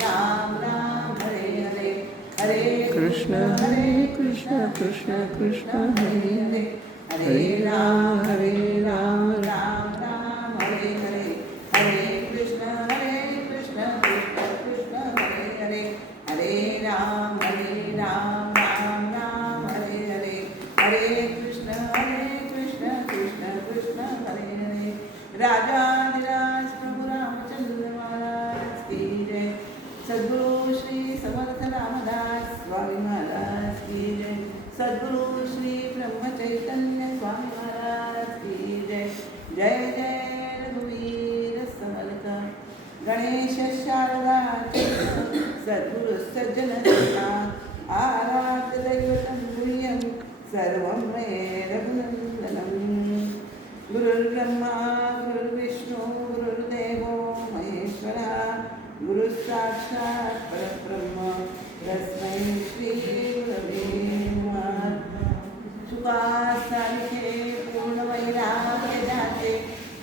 राम राम हरे हरे हरे कृष्ण कृष्ण कृष्ण हरे हरे हरे राम राम राम हरे हरे हरे कृष्ण कृष्ण कृष्ण हरे हरे हरे राम राम राम हरे हरे हरे कृष्ण कृष्ण कृष्ण हरे हरे राजाधिराज प्रभु रामचंद्र महाराज की जय। सद्गुरु श्री समर्थ रामदास स्वामी महाराज की जय। सद्गुरु श्री ब्रह्म चैतन्य स्वामी महाराज की जय। जय जय रघुवीर समर्थ गणेश शारदा सद्गुरु सज्जन आराध्य दैवतं गुह्यं सर्वं मे रघुनन्दनं। गुरुर्ब्रह्मा गुरुर्विष्णु गुरुर्देवो महेश्वरा गुरु साक्षात् परब्रह्म तस्मै श्री गुरवे नमः। सुखासारिखे पूर्ण वैराग्य जाते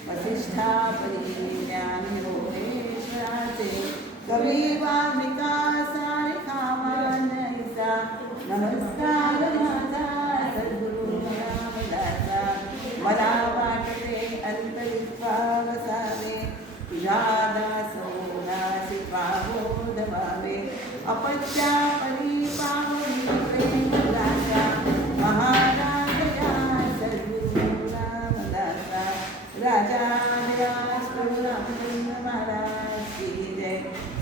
वसिष्ठा परी ज्ञान योगेश्वराचे कवी वाल्मिका सारिखा मानैसा नमस्कार माझा सद्गुरु रामदासा मला वाटते अंतरित्वावसावे तुझ्या दासोदासी पावोद व्हावे अपत्या परी पावनी प्रेम राजा महाराजया सद्गुरु रामदासा राजाधिराज प्रभु रामचंद्र महाराज की जय।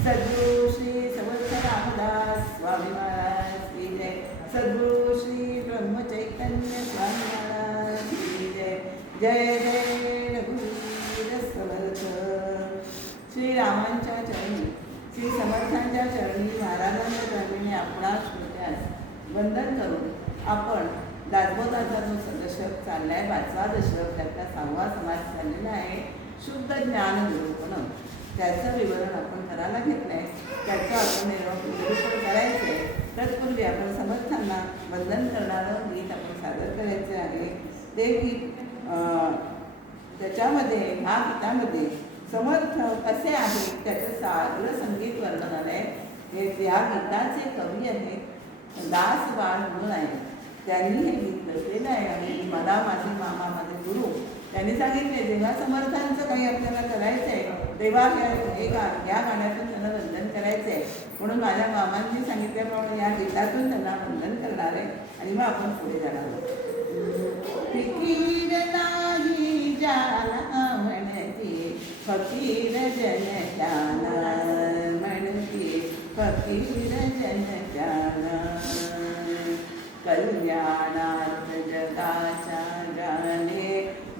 सद्गुरु श्री समर्थ रामदास स्वामी महाराज की जय। सद्गुरु श्री ब्रह्म चैतन्य स्वामी महाराज की जय। जय जय रघुवीर समर्थ। श्री रामांच्या चरणी श्री समर्थांच्या चरणी महाराजांच्या चरणी आपणास श्रोत्यास वंदन करून आपण दासबोधाचा जो दशक चाललाय 5वा दशक त्याचा 6वा समास चाललेला आहे शुद्ध ज्ञान निरूपण त्याचं विवरण आपण करायला घेतलंय त्याचं आपण निरूपण करायचं आहे। तत्पूर्वी आपण समर्थांना वंदन करणारं गीत आपण सादर करायचे आहे। ते गीत त्याच्यामध्ये ह्या गीतामध्ये समर्थ कसे आहेत त्याचं सागर संगीत वर्णन आहे। हे या गीताचे कवी आहेत दास बाळ म्हणून आहे त्यांनी हे गीत रचलेलं आहे आणि मला माझे मामा माझे गुरु त्यांनी सांगितले जेव्हा समर्थांचं काही आपल्याला करायचं आहे तेव्हा या गाण्यातून त्यांना वंदन करायचं आहे म्हणून माझ्या मामांनी सांगितल्याप्रमाणे या गीतातून त्यांना वंदन करणार आहे आणि मग आपण पुढे जाणार आहोत। फिकीर नाही ज्याला म्हणती फकीर जन जाना म्हणती फकीर जन जाना कल्याणार्थ जगाच्या जाणे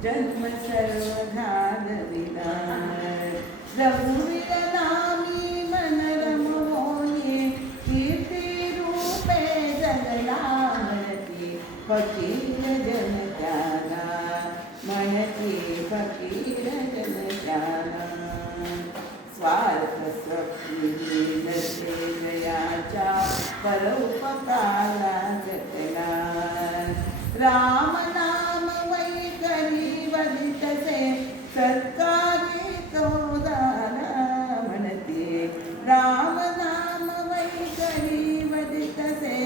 जन्म सर्व घालविला रघुवीर नामी मन रमवोनी कीर्ती रूपे जगला म्हणती फकीर जन त्याला म्हणती फकीर जन त्याला स्वार्थ स्वप्नील सेवयाच्या परोपकारा जगला राम नाम वैकरी वदितसे सत्कारी तो दाना म्हणते राम नाम वैकरी वदितसे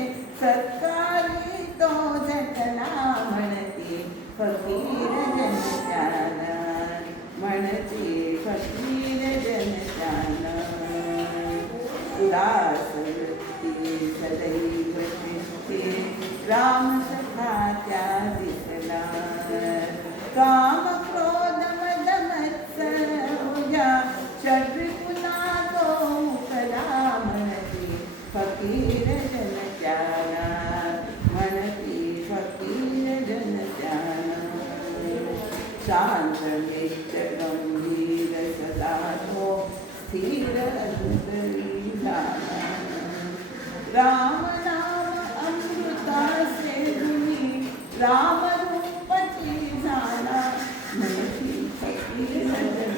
सत्कारी तो जगला म्हणते फकीर जन त्याला म्हणते फकीर जन त्याला उदास वृत्ती सदैव चित्ते राम सखा त्या दिसला काम क्रोध मद मत्सर पूजा षड्रिपुना तो मुकला म्हणती फकीर जन त्याला म्हणती फकीर जन त्याला शांत नित्य गंभीर सदा तो स्थिर अंतरी झाला राम नाम अमृता से गुणी राम रूपची झाला म्हणती फकीर जन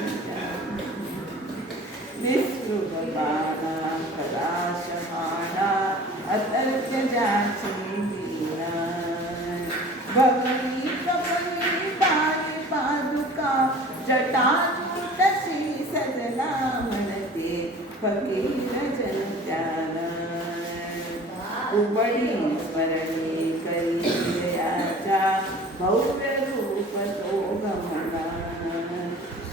निस्पृह बाणा खरा शहाणा उपडी स्मरणी करी जयाचा भव्य रूप तो गमना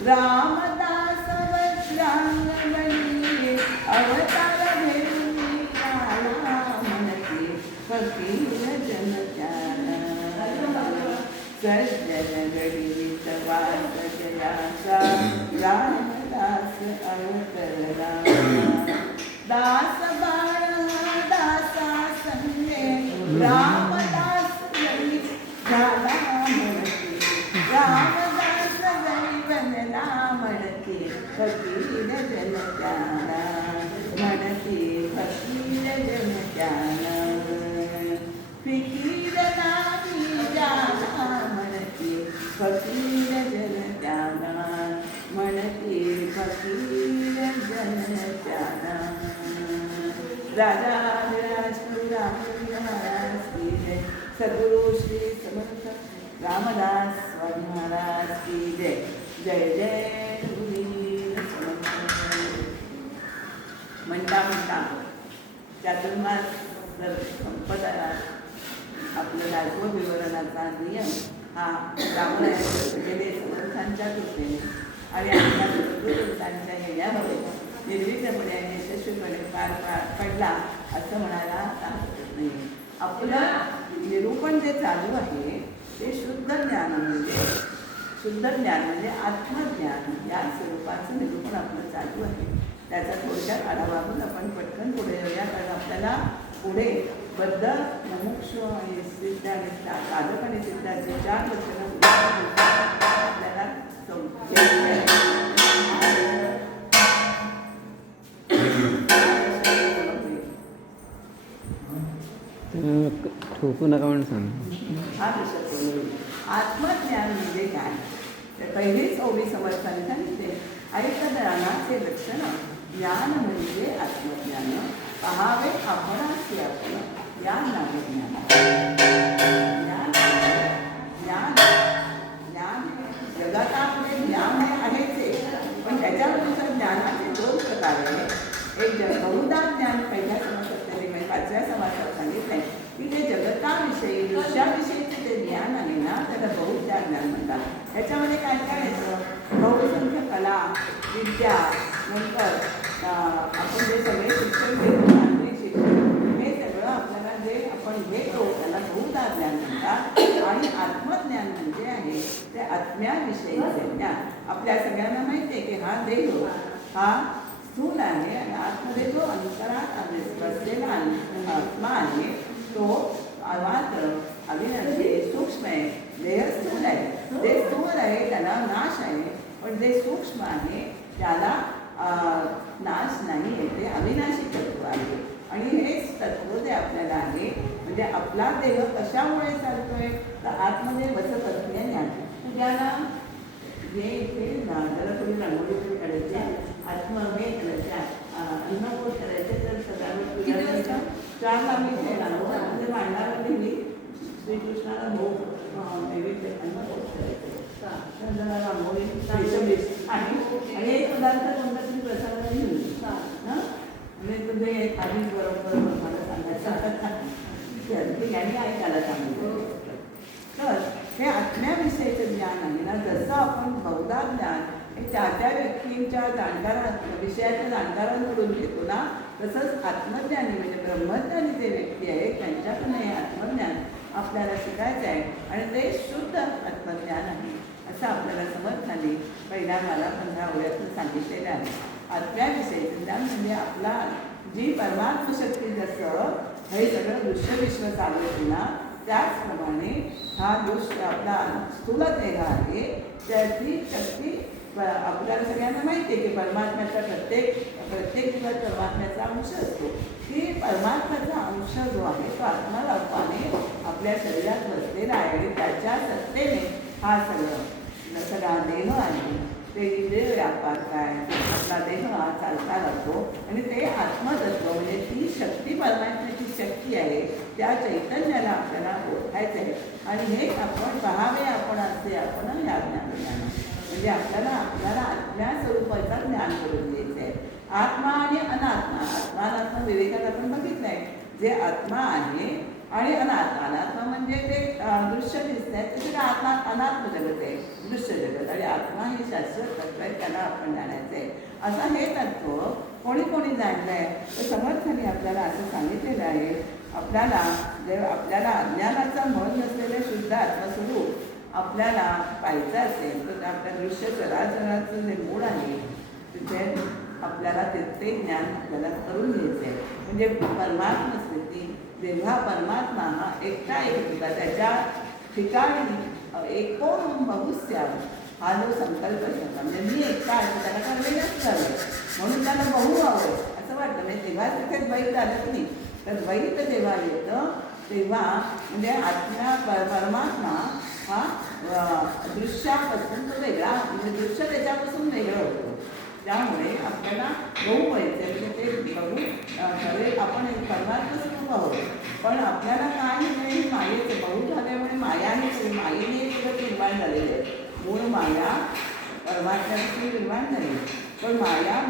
रामदास वज्रांग बनी अवतार घेऊन आला म्हणते फकीर जन सज्जन गणित वास जयाचा रामदास अवतरला दास बाळ दासा संगे रामदास गणी झाला म्हणते रामदास गणी बनला म्हणते फकीर जन त्याला म्हणते फकीर जन त्याला फिकीर नाही जाना म्हणते फकीर जन त्याला म्हणते फकीर जन त्याला राजा राजपुरी महाराज की जय सद्गुरु श्री समर्थ रामदास स्वामी महाराज की जय जय जय रघुवीर समर्थ म्हणता म्हणता चातुर्मास जर संपत आला आपलं राजव विवरणाचा नियम हा रामरायाने केले समर्थांच्या कृपेने आणि आपल्या सद्गुरूंच्या येण्यामध्ये निर्विघ्नपणे आणि यशस्वीपणे पार पडला असं म्हणायला हरकत नाही. आपलं निरूपण जे चालू आहे ते शुद्ध ज्ञान म्हणजे आत्मज्ञान या स्वरूपाचं निरूपण आपलं चालू आहे. त्याचा थोडक्यात आढावा घेऊन आपण पटकन पुढे येऊया, कारण आपल्याला पुढे बद्ध मुमुक्ष आणि सिद्ध आणि साधक आणि सिद्धाचे 4 लक्षणं आपल्याला ठोकू नका म्हणून सांग. हा विषय आत्मज्ञान म्हणजे काय तर पहिलीच ओवी समर्थांनी सांगितले ऐकज्ञानाचे लक्षण ज्ञान म्हणजे आत्मज्ञान पहावे आपणाशी आपण या नामज्ञान ज्ञान ज्ञान ज्ञान जगातातले ज्ञान आहेच, पण त्याच्यावरच्या ज्ञानाचे 2 प्रकार आहे. एक बहुधा ज्ञान पहिल्या समाजात म्हणजे 5व्या समाजात सांगितलंय की ते जगताविषयी दृश्याविषयीचे जे ज्ञान आहे ना त्याला बहुधा ज्ञान म्हणतात. त्याच्यामध्ये काय काय येतं बहुसंख्य कला विद्या नंतर आपण जे सगळे शिक्षण घेतो तांत्रिक शिक्षण हे सगळं आपल्याला जे आपण घेतो त्याला बहुधा ज्ञान म्हणतात. आणि आत्मज्ञान म्हणजे आहे ते आत्म्याविषयीचे ज्ञान. आपल्या सगळ्यांना माहिती आहे की हा देह हा स्थूल आहे आणि आतमध्ये जो अंतरात बसलेला आत्मा आहे तो मात्र अविनाशी सूक्ष्म आहे. देह स्थूल आहे, जे स्थूल आहे त्याला नाश आहे, पण जे सूक्ष्म आहे त्याला नाश नाही आहे, ते अविनाशी तत्व आहे. आणि हेच तत्व जे आपल्याला आहे म्हणजे आपला देह कशामुळे चालतोय तर आतमध्ये बसत असल्याने त्याला हे इथे जरा थोडी रांगोळी तुम्ही काढायची आत्म हे करायच्या अन्नपोट करायचे तर सदावर 4 लागली रांगोळी म्हणजे मांडावर लिहिली श्रीकृष्णाला भोग नैवेद्य अन्नपोट करायचं जरा रांगोळी आणि एक पदार्थ कोणता तुम्ही प्रसादाला घेऊन म्हणजे तुझे आधी बरोबर मला सांगायचं यांनी ऐकायला सांगितलं. तर हे आत्म्याविषयीचं ज्ञान आहे ना, जसं आपण बहुधा ज्ञान हे त्या व्यक्तींच्या विषयाच्या जाणकारांकडून घेतो ना, तसंच आत्मज्ञानी म्हणजे ब्रह्मज्ञानी जे व्यक्ती आहेत त्यांच्याकडून हे आत्मज्ञान आपल्याला शिकायचं आहे आणि ते शुद्ध आत्मज्ञान आहे असं आपल्याला समर्थाने पहिल्या मला 15 ओळ्यातून सांगितलेलं आहे. आत्म्याविषयीचं ज्ञान म्हणजे आपला जी परमात्मशक्ती जसं हे सगळं दृश्यविश्व चालवते ना त्याचप्रमाणे हा दृश्य आपला स्थूल देह आहे त्याची शक्ती आपल्याला सगळ्यांना माहिती आहे की परमात्म्याचा प्रत्येक दिवस परमात्म्याचा अंश असतो. की परमात्म्याचा अंश जो आहे तो आत्मारूपाने आपल्या शरीरात बसलेला आहे आणि त्याच्या सत्तेने हा सगळा देह आहे ते इंद्रिय व्यापार काय आपला देह हा चालता लागतो आणि ते आत्मतत्व म्हणजे ती शक्ती परमात्म्याची शक्ती आहे त्या चैतन्याला आपल्याला ओळखायचं आहे. आणि हे आपण पहावे आपण असे आपण या ज्ञान म्हणजे आपल्याला आत्म्या स्वरूपाचं ज्ञान करून द्यायचं आहे. आत्मा आणि अनात्मा आत्मा अनात्मा विवेकात आपण बघितलंय जे आत्मा आहे आणि अनात्मा म्हणजे ते दृश्य दिसत आहे त्याचे अनात्म जगत आहे, दृश्य जगत, आणि आत्मा हे शाश्वत तत्व आहे, त्याला आपण जाणायचं आहे. असं हे तत्व कोणी कोणी जाणलं आहे तर समर्थांनी आपल्याला असं सांगितलेलं आहे. आपल्याला अज्ञानाचा मन नसलेले शुद्ध आत्मस्वरूप आपल्याला पाहायचं असेल तर आपल्या दृश्य चराचराचं जे मूळ आहे तिथे आपल्याला ते ज्ञान आपल्याला करून घ्यायचं आहे. म्हणजे परमात्मा स्थिती, जेव्हा परमात्मा हा एकटा एक होता त्याच्या ठिकाणी एकोण बहुस्याम हा जो संकल्प होता, म्हणजे मी एकटा आहे त्याला करलेलंच झालं म्हणून त्याला बहु हवं असं वाटतं. म्हणजे तेव्हा तिथे द्वैत आलंच नाही. तर द्वैत जेव्हा येतं तेव्हा म्हणजे आत्मा परमात्मा हा दृश्यापासून तो वेगळा, म्हणजे दृश्य त्याच्यापासून वेगळं होतं. त्यामुळे आपल्याला बहु व्हायचं म्हणजे ते बहु खरे आपण परमात्मा स्वरूप आहोत, पण आपल्याला काय नाही मायेचं बहु झाल्यामुळे मायाने मायेने जगत निर्माण झालेले आहे. मूळ माया परमात्म्याची निर्माण झाली, पण माया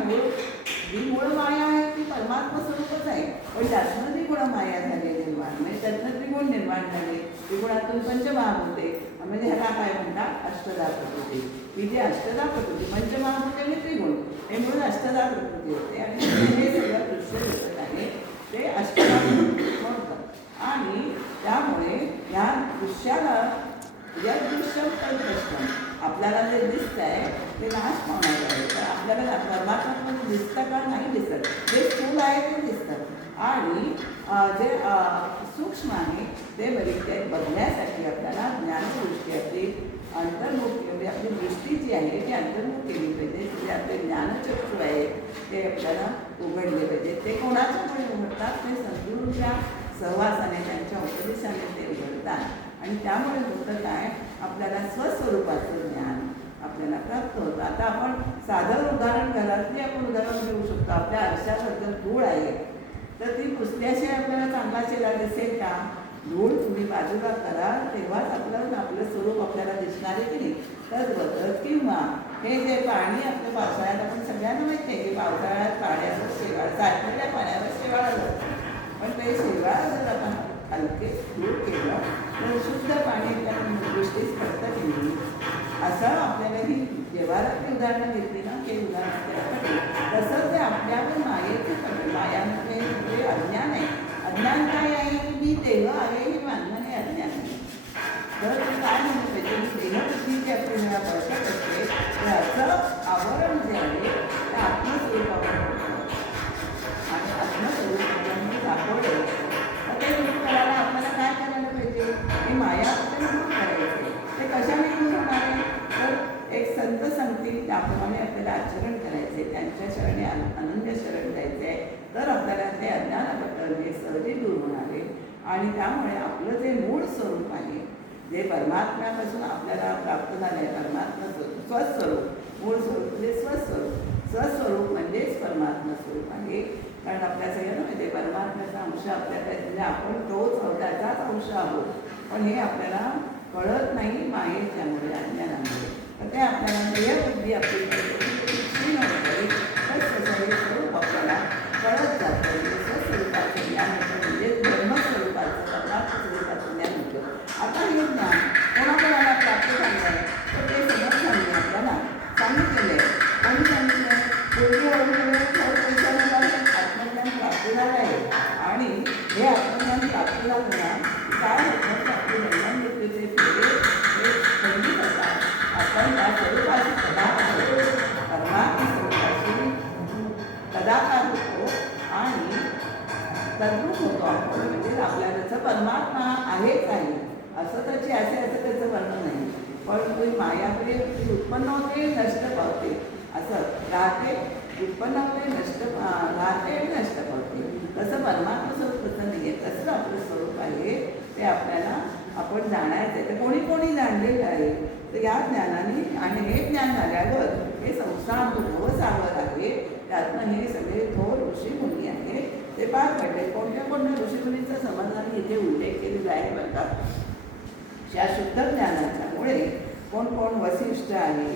जी मूळ माया आहे ती परमात्मा स्वरूपच आहे, पण त्यातनं ती गुण माया झाली निर्माण, म्हणजे त्यातनं त्रिगुण निर्माण झाले. त्रिगुणातून पंचमहाग होते, म्हणजे ह्याला काय म्हणतात अष्टधा प्रकृती. ही जी अष्टधा प्रकृती पंचमहाग होते आणि त्रिगुण हे म्हणून अष्टधा प्रकृती होते, आणि हे सगळं दृश्य दिसत आहे ते अष्टधा प्रकृती म्हणतात. आणि त्यामुळे ह्या दृश्याला यदृश्यम तद्दृश्यम आपल्याला जे दिसत आहे ते नाश पावणार आहे. तर आपल्याला परमात्मा दिसतं का नाही दिसत, जे स्थूल आहे ते दिसतं, आणि जे सूक्ष्म आहे ते बघण्यासाठी आपल्याला ज्ञानदृष्टी आपली अंतर्मुख, म्हणजे आपली दृष्टी जी आहे ती अंतर्मुख केली पाहिजे. जे आपले ज्ञानचक्षु आहे ते आपल्याला उघडले पाहिजे. ते कोणाच्यामुळे उघडतात, ते सद्गुरूंच्या सहवासाने त्यांच्या उपदेशाने ते उघडतात, आणि त्यामुळे होतं काय आपल्याला स्वस्वरूपाचं ज्ञान आपल्याला प्राप्त होतं. आता आपण साधं उदाहरण घरातली आपण उदाहरण घेऊ शकतो. आपल्या आयुष्याबद्दल धूळ आहे तर ती पुसल्याशिवाय आपल्याला चांगला चेहरा दिसेल का? धूळ तुम्ही बाजूला करा तेव्हाच आपलं स्वरूप आपल्याला दिसणार आहे की नाही. तर किंवा हे जे पाणी आपल्या पावसाळ्यात आपण सगळ्यांना माहिती आहे की पावसाळ्यात पाण्यावर शेवाळ, साठलेल्या पाण्यावर शेवाळ आलं, पण ते शेवाळ जर आपण हलके दूर केलं तर शुद्ध पाणी आपल्याला दृष्टीस पडतं की नाही. असं आपल्याला ही व्यवहारातली उदाहरणं घेतली ना हे उदाहरण तसं ते आपल्यावर मायेचं पडलं. मायामध्ये जे अज्ञान आहे, अज्ञान काय आहे की मी देह आहे हे मानणं हे अज्ञान आहे. तर काय म्हणलं पाहिजे की देहबुद्धी जी आपल्याला बळकट असते त्याचं आवरण जे आहे ते आत्मस्वरूपावर होतं, आणि आत्मस्वरूपामध्ये सापडलं तर ते दूर करायला आपल्याला काय करायला पाहिजे, हे माया आपल्याला दूर करायचे. ते कशाने दूर होणार आहे तर एक संत सांगतील त्याप्रमाणे आपल्याला आचरण करायचे, त्यांच्या शरणी अनन्य शरण जायचे आहे, तर आपल्याला ते अज्ञानाबद्दल हे सहजी दूर होणार आहे. आणि त्यामुळे आपलं जे मूळ स्वरूप आहे जे परमात्म्यापासून आपल्याला प्राप्त झालं आहे, परमात्मा स्वस्वरूप, मूळ स्वरूप म्हणजे स्वस्वरूप म्हणजेच परमात्मा स्वरूप आहे. कारण आपल्या सगळ्यांना माहिती आहे परमात्म्याचा अंश आपल्याकडे, म्हणजे आपण तोच त्याचाच अंश आहोत, पण हे आपल्याला कळत नाही मायेच्यामुळे, अज्ञानामुळे. तर ते आपल्याला देहबुद्धी आपली स्वरूप आपल्याला कळत जातं. स्वस्वरूपाचं ज्ञान होतं, म्हणजे ब्रह्मस्वरूपाचं परमात्मा स्वरूपाचं ज्ञान होतं. आता हे ज्ञान कोणाकोणाला प्राप्त झालं आहे तर ते समर्थांनी आपल्याला सांगितलेलं आहे. कोणी सांगितलं आहे पूर्वी आत्मज्ञान प्राप्त झालं आहे, आणि हे आत्मज्ञान प्राप्त झालं ना काय होतं की आपले जन्ममृत्यूचे फेरे हे खंडित होतात. आपण त्या स्वरूपाची परमात्मा स्वरूपाची कदाकार होतो आणि तद्रूप होतो आपण. म्हणजे आपल्या त्याचं परमात्मा आहेच आहे असं त्याची असं त्याचं वर्णन नाही, पण ती मायाकडे उत्पन्न होते नष्ट पावते, असं राहते उत्पन्न होते नष्ट राहते आणि नष्ट पावते. तसं परमात्मा स्वरूप तसं नाही आहे. तसं आपलं स्वरूप आहे ते आपल्याला आपण जाणायचं आहे. तर कोणी कोणी जाणलेलं आहे तर या ज्ञानाने, आणि हे ज्ञान झाल्यावर हे संसार भवसागर आहे त्यातनं हे सगळे थोर ऋषीमुनी आहे ते पार पडले. कोणत्या कोणत्या ऋषीमुनींचा समाजाने इथे उल्लेख केलेला आहे बरं का. या शुद्ध ज्ञानाच्यामुळे कोण कोण वसिष्ठ आहे,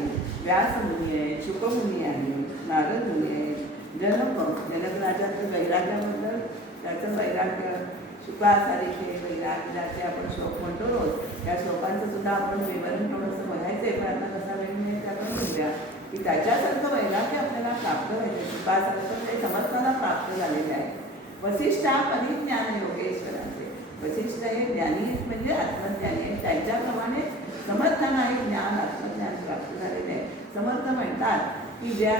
व्यासमुनी आहे, शुकमुनी आहे, नारद मुनी आहे, जनक राजाचं वैराग्याबद्दल त्याचं वैराग्य शुका सारिखे वैराग्याचे आपण श्लोक म्हणतो रोज. त्या श्लोकांचं सुद्धा आपण विवरण थोडंसं बघायचं आहे, पण आता कसा वेळ मिळेल ते आपण बघूया की त्याच्यासारखं वैराग्य आपल्याला प्राप्त व्हायचं. शुकासारखं ते समर्थाला प्राप्त झालेले आहे. वसिष्ठा परिज्ञान योगेश्वराचे. वसिष्ठ हे ज्ञानी म्हणजे आत्मज्ञानी आहे, त्यांच्याप्रमाणे समर्थांना हे ज्ञान आत्मज्ञान प्राप्त झालेले आहे. समर्थ म्हणतात की ज्या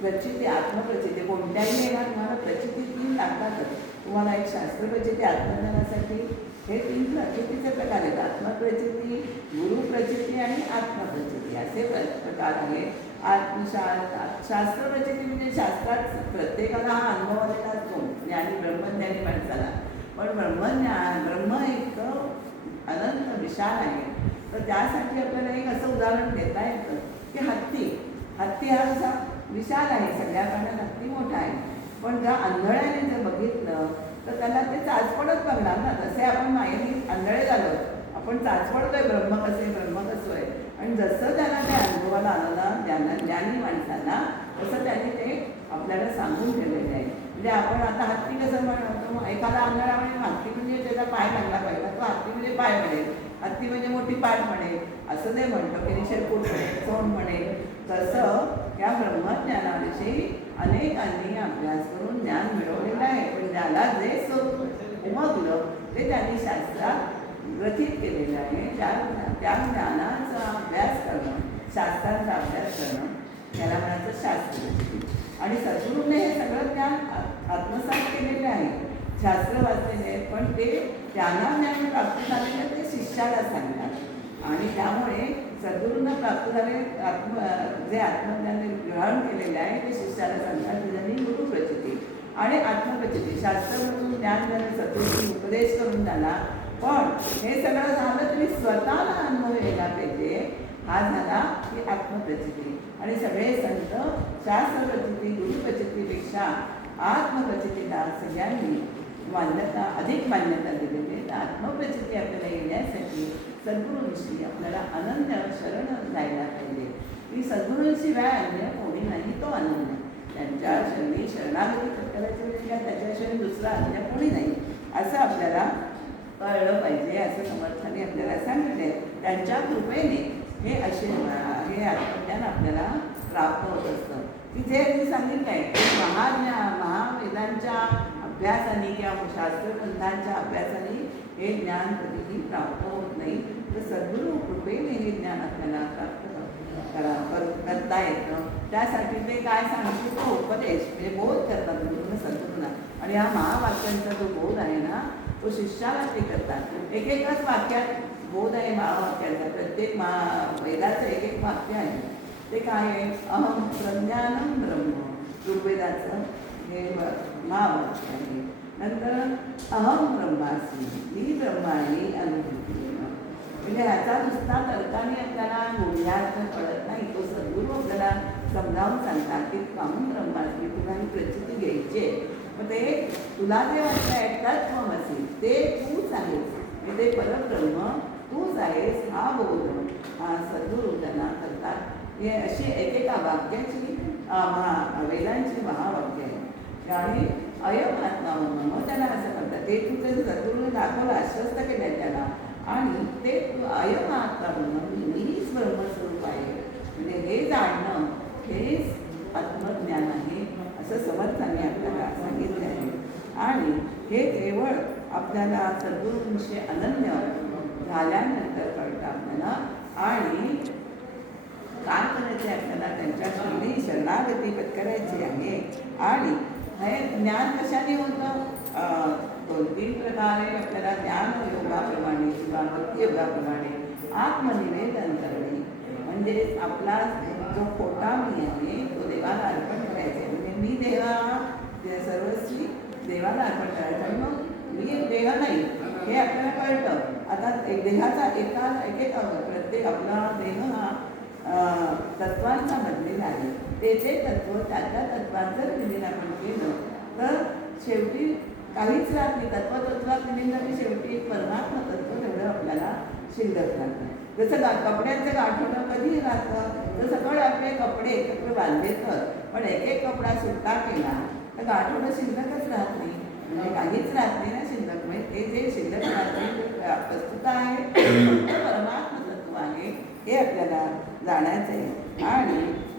प्रचिती आत्मप्रचिती कोणत्याही वेळेला तुम्हाला प्रचिती 3 लागतातच. तुम्हाला एक शास्त्रप्रचिती आत्मज्ञानासाठी हे 3 प्रचितीचे प्रकार आहेत. आत्मप्रचिती, गुरुप्रचिती आणि आत्मप्रचिती असे प्रकार आहेत. शास्त्रप्रचिती म्हणजे शास्त्रात प्रत्येकाला हा अनुभव आलेला असतो, ज्ञानी ब्रह्मज्ञानी माणसाला. पण ब्रह्म इतकं अनंत विशाल आहे. तर त्यासाठी आपल्याला एक असं उदाहरण देता येतं की हत्ती हा कसा विशाल आहे, सगळ्या कारणात हत्ती मोठा आहे. पण ज्या आंधळ्याने जर बघितलं तर त्याला ते चाचपडत बघणार ना. तसे आपण मायेने आंधळे झालो, आपण चाचपडतोय ब्रह्म कसं आहे. आणि जसं त्याला ते अनुभवाला आलेला ज्ञानी माणसांना तसं त्यांनी ते आपल्याला सांगून ठेवलेले आहे. म्हणजे आपण आता हत्ती कसं म्हणतो, एखादा आंधळा म्हणजे हत्ती म्हणजे त्याचा पाय लागला पाहिजे, तो हत्ती म्हणजे पाय म्हणेल, हत्ती म्हणजे मोठी पाठ म्हणेल, असं ते म्हणतो की शेरपूट म्हणेल, सोंड म्हणेल. तसं या ब्रह्मज्ञानाविषयी अनेकांनी अभ्यास करून ज्ञान मिळवलेलं आहे. पण ज्याला जे स्वरूप उमगलं ते त्यांनी शास्त्रात ग्रथित केलेलं आहे. त्या ज्ञानाचा अभ्यास करणं, शास्त्रांचा अभ्यास करणं त्याला म्हणायचं शास्त्र. आणि सद्गुरूने हे सगळं ज्ञान आत्मसात केलेलं आहे. शास्त्र वाचलेले आहेत, पण ते त्यांना ज्ञान प्राप्त झालेलं ते शिष्याला सांगतात. आणि त्यामुळे सद्गुरूंना प्राप्त झाले जे आत्मज्ञान ग्रहण केलेले आहे ते शिष्याला सांगतात. त्यांनी गुरुप्रचिती आणि आत्मप्रचिती. शास्त्रमधून ज्ञान झालं, सद्गुरूंनी उपदेश करून झाला, पण हे सगळं झालं तरी स्वतःला अनुभव यायला पाहिजे. हा झाला की आत्मप्रचिती. आणि सगळे संत शास्त्रप्रचिती गुरुप्रचितीपेक्षा आत्मप्रचितीला सगळ्यांनी अधिक मान्यता दिलेली आहे. आत्मप्रचिती आपल्याला येण्यासाठी सद्गुरूंशी आपल्याला अनन्य शरण जायला पाहिजे. की सद्गुरूंशिवाय अन्य कोणी नाही तो अनन्य. त्यांच्या शरणी शरणागती करायची म्हणजे त्याच्या शरणी दुसरा अन्य कोणी नाही असं आपल्याला कळलं पाहिजे. असं समर्थाने आपल्याला सांगितले. त्यांच्या कृपेने हे आत्मज्ञान आपल्याला प्राप्त होत असतं. की जे मी सांगितलं आहे की महावेदांच्या अभ्यासाने किंवा शास्त्रग्रंथांच्या अभ्यासाने हे ज्ञान कधीही प्राप्त होत नाही. तर सद्गुरू कृपेने हे ज्ञान आपल्याला प्राप्त करता येतं. त्यासाठी ते काय सांगतो तो उपदेश म्हणजे बोध करतात गुरुनं सद्गुरूंना. आणि हा महावाक्यांचा जो बोध आहे ना तो शिष्याला ते करतात. एकच वाक्यात बोध आहे महावाक्याचा. प्रत्येक वेदाचं एक वाक्य आहे. ते काय आहे, अहम प्रज्ञानम ब्रह्म. ऋग्वेदाचं हे महावाक्य आहे. नंतर अहम ब्रह्मास्मी, मी ब्रह्माणी अनुभूती. म्हणजे ह्याचा नुसता तर्काने आपल्याला बोधण्यार्थ कळत नाही. तो सद्गुरू आपल्याला समजावून सांगतात की काहून ब्रह्मास्मी, तुला ही प्रचिती घ्यायची आहे. मग ते तुला जे वाटतं आहे तत्त्वमसी ते तूच आहेस, ते परब्रह्म तूच आहेस हा बोध हा सद्गुरू त्यांना करतात. हे अशी एकेका वाक्याची वेदांची महावाक्य आहे. आणि अयम आत्मा मग त्याला असं करतात. ते तू त्याचं सद्गुरूने दाखवलं, आश्वस्त केलं त्याला. आणि ते अयम आत्मा ब्रह्म, मीच ब्रह्मस्वरूप आहे. म्हणजे हे जाणणं हेच आत्मज्ञान आहे असं समर्थांनी आपल्याला सांगितले आहे. आणि हे केवळ आपल्याला सद्गुरूंशी अनन्य झाल्यानंतर कळतं आपल्याला. आणि काय करायचे आपल्याला त्यांच्या शरणागती पत्करायची आहे. आणि हे ज्ञान कशाने होतं, 2-3 प्रकारे आपल्याला ज्ञान योगाप्रमाणे किंवा भक्ती योगाप्रमाणे आत्मनिवेदन करणे. म्हणजे आपला जो खोटा मी आहे तो देवाला अर्पण करायचा. म्हणजे मी सर्वस्वी देवाला अर्पण करायचं. मग मी एक देह नाही हे आपल्याला कळतं. आता एक देहाचा एक प्रत्येक आपला देह हा तत्वांचा बनलेला आहे. ते तत्व त्या तत्वात जर विलीन आपण केलं तर शेवटी काहीच राहत नाही. तत्वात विलीन झाली शेवटी एक परमात्मा तत्व तेवढं आपल्याला शिल्लक राहतं. जसं कपड्यांचं गाठोडं कधी राहतं, तर सगळं आपले कपडे एकत्र बांधले तर. पण एक कपडा सुट्टा केला तर गाठोडं शिल्लकच राहत नाही. म्हणजे काहीच राहत नाही ना शिल्लक. म्हणजे हे जे शिल्लक वस्तुत आहे फक्त परमात्म तत्व आहे हे आपल्याला जाणायचं आहे.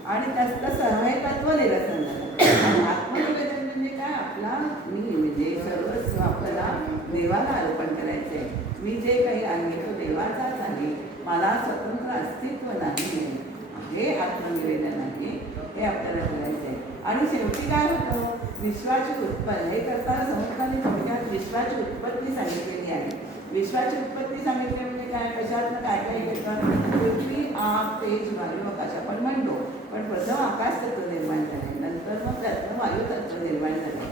आणि त्याचं सहाय्य तत्व निरसन झालं. आणि आत्मनिवेदन म्हणजे काय? आपला मी म्हणजे सर्वस्व आपल्याला देवाला अर्पण करायचं आहे. मी जे काही आहे तो देवाचाच आहे, मला स्वतंत्र अस्तित्व नाही, हे आत्मनिवेदन आहे. हे आपल्याला करायचं आहे. आणि शेवटी काय होतं? विश्वाची उत्पत्ती हे करताना समुद्राने थोडक्यात विश्वाची उत्पत्ती सांगितलेली आहे. विश्वाची उत्पत्ती सांगितली म्हणजे काय? कशातनं काय काय घेतं? पृथ्वी, आग, तेज, वायू, आकाश आपण म्हणतो. पण प्रथम आकाश तत्व निर्माण झाले, नंतर मग त्यातनं वायू तत्व निर्माण झाले,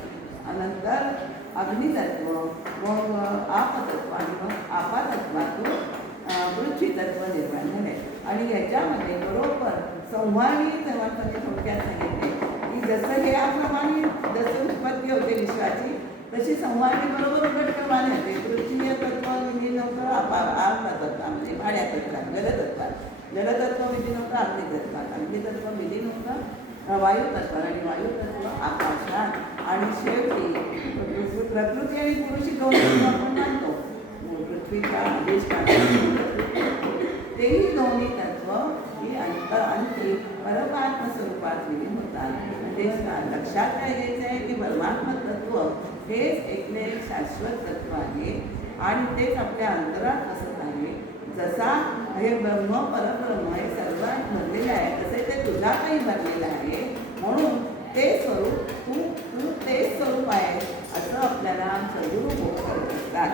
नंतर अग्नितत्व, मग आपतत्व आणि मग आपातत्वातून पृथ्वी तत्व निर्माण झाले. आणि याच्यामध्ये बरोबर संवादी समर्थाने थोडक्यात सांगितले की जसं हे याप्रमाणे जसं उत्पत्ती होते विश्वाची तशी संवादी बरोबर उलटक्रमाने होते. पृथ्वी तत्व विलीन होतं आत्मतत्वामध्ये, भाड्या तत्वात, जलतत्व विलीन होतं अग्नितत्व विलीन होतं वायुतत्व, आणि वायुतत्व आकाशात. आणि शेवटी प्रकृती आणि पुरुषी दोन तत्व आपण मानतो. पृथ्वीच्या तेही दोन्ही तत्व ही अंती परमात्म स्वरूपात विलीन होतात. म्हणजे लक्षात काय घ्यायचं आहे की परमात्म तत्व हेच एकले एक शाश्वत तत्व आहे आणि तेच आपल्या अंतरात बसत आहे. जसा हे ब्रह्म परब्रह्म हे सर्वात भरलेलं आहे तसे ते तुझा काही भरलेलं आहे, म्हणून ते स्वरूप तू तेच स्वरूप आहे असं आपल्याला सद्गुरू बोध करत असतात.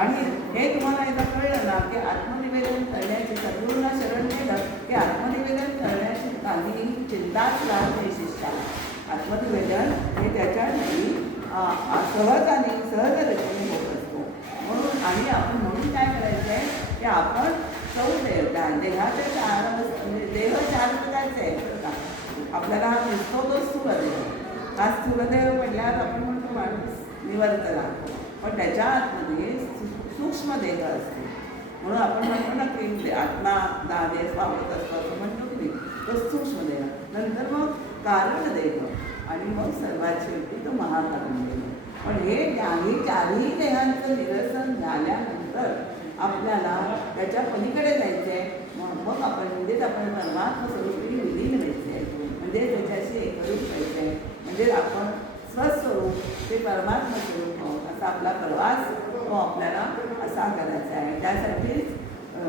आणि हे तुम्हाला एकदा कळलं ना की आत्मनिवेदन करण्याची, सद्गुरूंना शरण गेलं की आत्मनिवेदन करण्याची काहीही चिंताच राहत नाही शिष्याला. आत्मनिवेदन हे त्याच्यासाठी सहजाने सहजरित्याने होत असतो. म्हणून आणि आपण म्हणून काय करायचं आहे की आपण देहाचे म्हणजे देह चार प्रकारचे आहे बरं का. आपल्याला हा दिसतो तो स्थूलदेह, हा स्थूलदेह म्हटल्यावर आपण म्हणतो माणूस निवर्त राहतो, पण त्याच्या आतमध्ये सूक्ष्म देह असतो. म्हणून आपण म्हणतो ना की आत्मा 10 दिवस वावरत असतो असं म्हणतो की तो सूक्ष्म देह, नंतर मग कारण देह आणि मग सर्वात शेवटी तो महाकारण देह. पण हे चारही देहांचं निरसन झाल्यानंतर आपल्याला त्याच्या पलीकडे जायचं आहे. मग आपण म्हणजेच आपण परमात्म स्वरूपी विलीन व्हायचे आहे, म्हणजे त्याच्याशी एकरूप व्हायचं आहे. म्हणजे आपण स्वस्वरूप ते परमात्म स्वरूप आहोत असा आपला प्रवास तो आपल्याला असा करायचा आहे. त्यासाठीच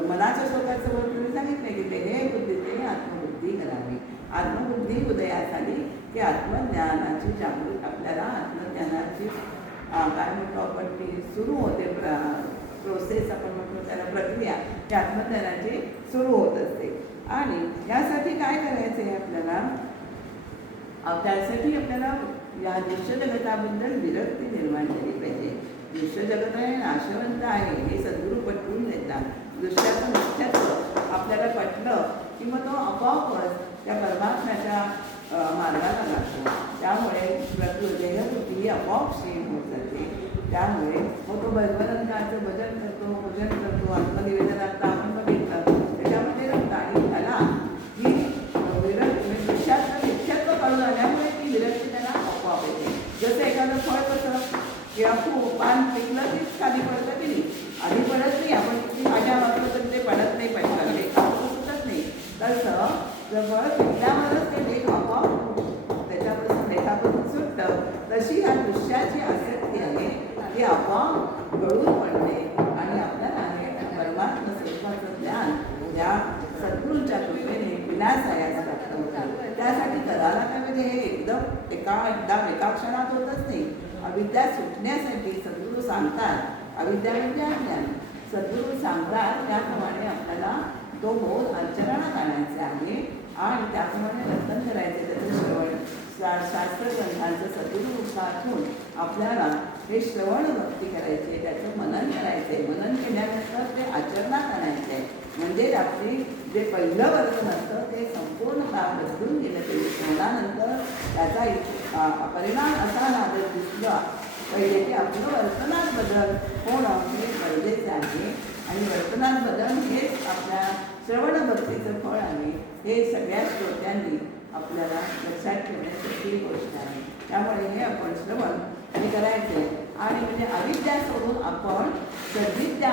मनाच्या श्लोकाचं वर तुम्ही सांगितलं की ते हे बुद्धीचे आत्मबुद्धी करावी. आत्मबुद्धी उदयास आली की आत्मज्ञानाची जागृती, आपल्याला आत्मज्ञानाची काय म्हणतो आपण ती सुरू होते प्रोसेस, आपण म्हणतो त्याला प्रक्रिया, ही आत्मज्ञानाची सुरू होत असते. आणि यासाठी काय करायचं आहे आपल्याला? त्यासाठी आपल्याला या दृश्य जगताबद्दल विरक्ती निर्माण झाली पाहिजे. दृश्य जगत आहे नाशवंत आहे हे सद्गुरू पटवून देतात. दृश्याचं मुख्यत्व आपल्याला पटलं की मग तो आपोआपच त्या परमात्म्याच्या मार्गाला लागतो. त्यामुळे देहबुद्धी ही आपोआप क्षीण होत जाते. त्यामुळे मग तो भगवंताचं भजन करतो, पूजन करतो. आत्मनिवेदनात आपण बघितलं त्याच्यामध्ये आणि त्याला ही दृश्याचं मुख्यत्व कळून आल्यामुळे ती विरक्ती त्याला आपोआप येते. जसं एखादं फळ कसं किंवा खूप पान पिकलं तीच खाली पडतं की नाही, आधी पडत नाही. आपण किती भाज्या वापरलं तर ते पडत नाही, पडतं ते सुटत नाही. तसं जर फळ पिकल्यावरच ते लेख आपोआप त्याच्यापासून लेखापासून सुटतं, तशी ह्या दृश्याची आसक्ती आहे ती आपोआप गळून पडते आणि आपल्याला परमात्म स्वरूपाचं ज्ञान त्या सद्गुरूंच्या कृपेने विनासायास प्राप्त होतं. त्यासाठी करायला काय म्हणजे हे एकदम एका क्षणात होतच नाही. अविद्या सुटण्यासाठी सद्गुरू सांगतात, अविद्या म्हणजे अज्ञान, सद्गुरू सांगतात त्याप्रमाणे आपल्याला तो बोध आचरणात आणायचा आहे आणि त्याप्रमाणे वर्तन करायचे. त्याचं श्रवण शास्त्रग्रंथांचं सद्गुरू वाचून आपल्याला हे श्रवण भक्ती करायचे, त्याचं मनन करायचे. मनन केल्यानंतर ते आचरणात आणायचे आहे. म्हणजे आपली जे पहिलं वर्तन असतं ते संपूर्णतः बदलून गेलं. ते श्रवणानंतर त्याचा परिणाम असा नादर दिसला पहिले की आपलं वर्तनात बदल होणं हे गरजेचं आहे. आणि वर्तनात बदल हेच आपल्या श्रवण भक्तीचं फळ आहे. हे सगळ्या श्रोत्यांनी आपल्याला लक्षात ठेवण्याची गोष्ट आहे. त्यामुळे हे आपण श्रवण हे करायचे आणि म्हणजे अविद्या सोडून आपण सद्विद्या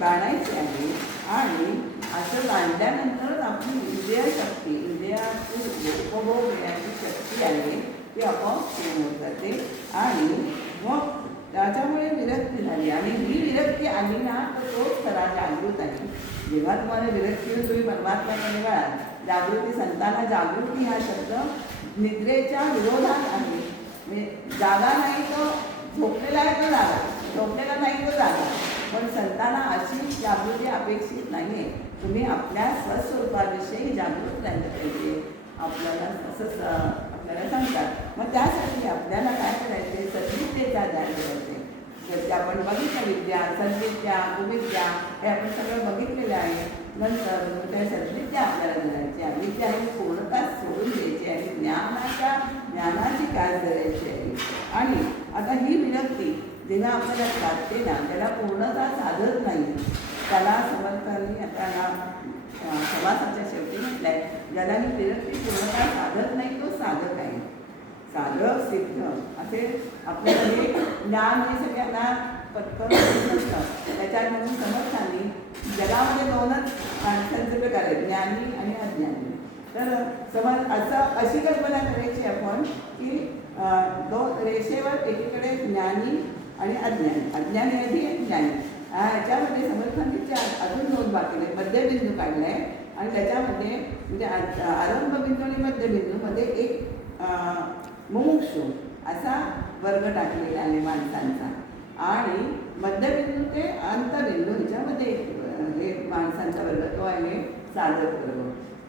जाणायची आहे. आणि असं जाणल्यानंतर आपली इंद्रिय शक्ती, इंद्रियाची उपभोग घेण्याची शक्ती आहे ती आपोआप पूर्ण होत जाते. आणि मग त्याच्यामुळे विरक्ती झाली. आणि ही विरक्ती आली ना तर तोच खरा जागृत आहे. जेव्हा तुम्हाला विरक्ती तुम्ही परमात्म्याकडे वळाल. जागृती, संतांना जागृती हा शब्द निद्रेच्या विरोधात आहे. म्हणजे जागा नाही तो झोपलेला आहे तो जागा, झोपलेला नाही तो जागा. पण संतांना अशी जागृती अपेक्षित नाही आहे. तुम्ही आपल्या स्वस्वरूपाविषयी जागृत राहिलं पाहिजे, आपल्याला असंच आपल्याला सांगतात. मग त्यासाठी आपल्याला काय करायचे, सद्विद्येचा ध्यान करायचे. जसे आपण बघितलं विद्या, सद्विद्या, कुविद्या हे आपण सगळं बघितलेलं आहे. नंतर त्या सद्विद्या आपल्याला धरायची, अविद्या ही पूर्णता सोडून द्यायची आहे, ज्ञानाची काय धरायची आहे. आणि आता ही विरक्ती जेव्हा आपल्याला साधते ना त्याला पूर्णता साधत नाही. त्याला समर्थांनी आता समासाच्या शेवटी म्हटलं आहे, ज्याला ही विरक्ती पूर्णता साधत नाही तो साधक आहे. साधक सिद्ध असे आपल्याला हे ज्ञान हे सगळ्यांना पटकन नसतं. त्याच्यात म्हणून समर्थांनी जगामध्ये दोनच माणसांचे प्रकार आहेत, ज्ञानी आणि अज्ञानी. तर समज अशी कल्पना करायची आपण की दोन रेषेवर एकीकडे ज्ञानी आणि अज्ञानी, अज्ञानी आधी एक ज्ञानी. ह्याच्यामध्ये समर्थांनी अजून दोन बाकीने मध्यबिंदू काढला आहे. आणि त्याच्यामध्ये म्हणजे आरंभ बिंदू आणि मध्यबिंदूमध्ये एक मुमुक्षु असा वर्ग टाकलेला आहे माणसांचा. आणि मध्यबिंदू ते अंतबिंदू ह्याच्यामध्ये एक माणसांचा वर्ग तो आहे साधक वर्ग.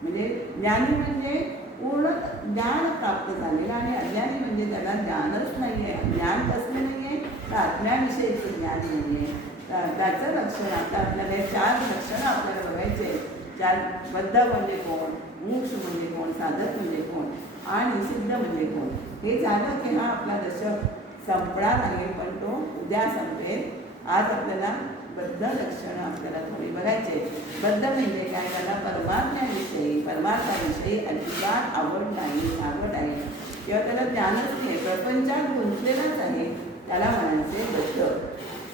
म्हणजे ज्ञानी म्हणजे पूर्ण ज्ञान प्राप्त झालेलं आणि अज्ञानी म्हणजे त्याला ज्ञानच नाही आहे. ज्ञान कसलं नाही आहे तर आत्म्याविषयीचं ज्ञान नाही आहे. त्याचं लक्षण आता आपल्याला 4 लक्षणं आपल्याला बघायचे. 4 बद्ध म्हणजे कोण, मोक्ष म्हणजे कोण, साधक म्हणजे कोण आणि सिद्ध म्हणजे कोण. हे झालं की हा आपला दशक संपणार आहे, पण तो उद्या संपेल. आज आपल्याला बद्ध लक्षणं आपल्याला थोडी बघायचे. बद्ध म्हणजे काय, त्याला परमात्म्याविषयी परमार्थाविषयी अजिबात आवड नाही, आवड आहे किंवा त्याला ज्ञानच नाही, प्रपंचात गुंतलेलाच आहे, त्याला म्हणायचे बद्ध.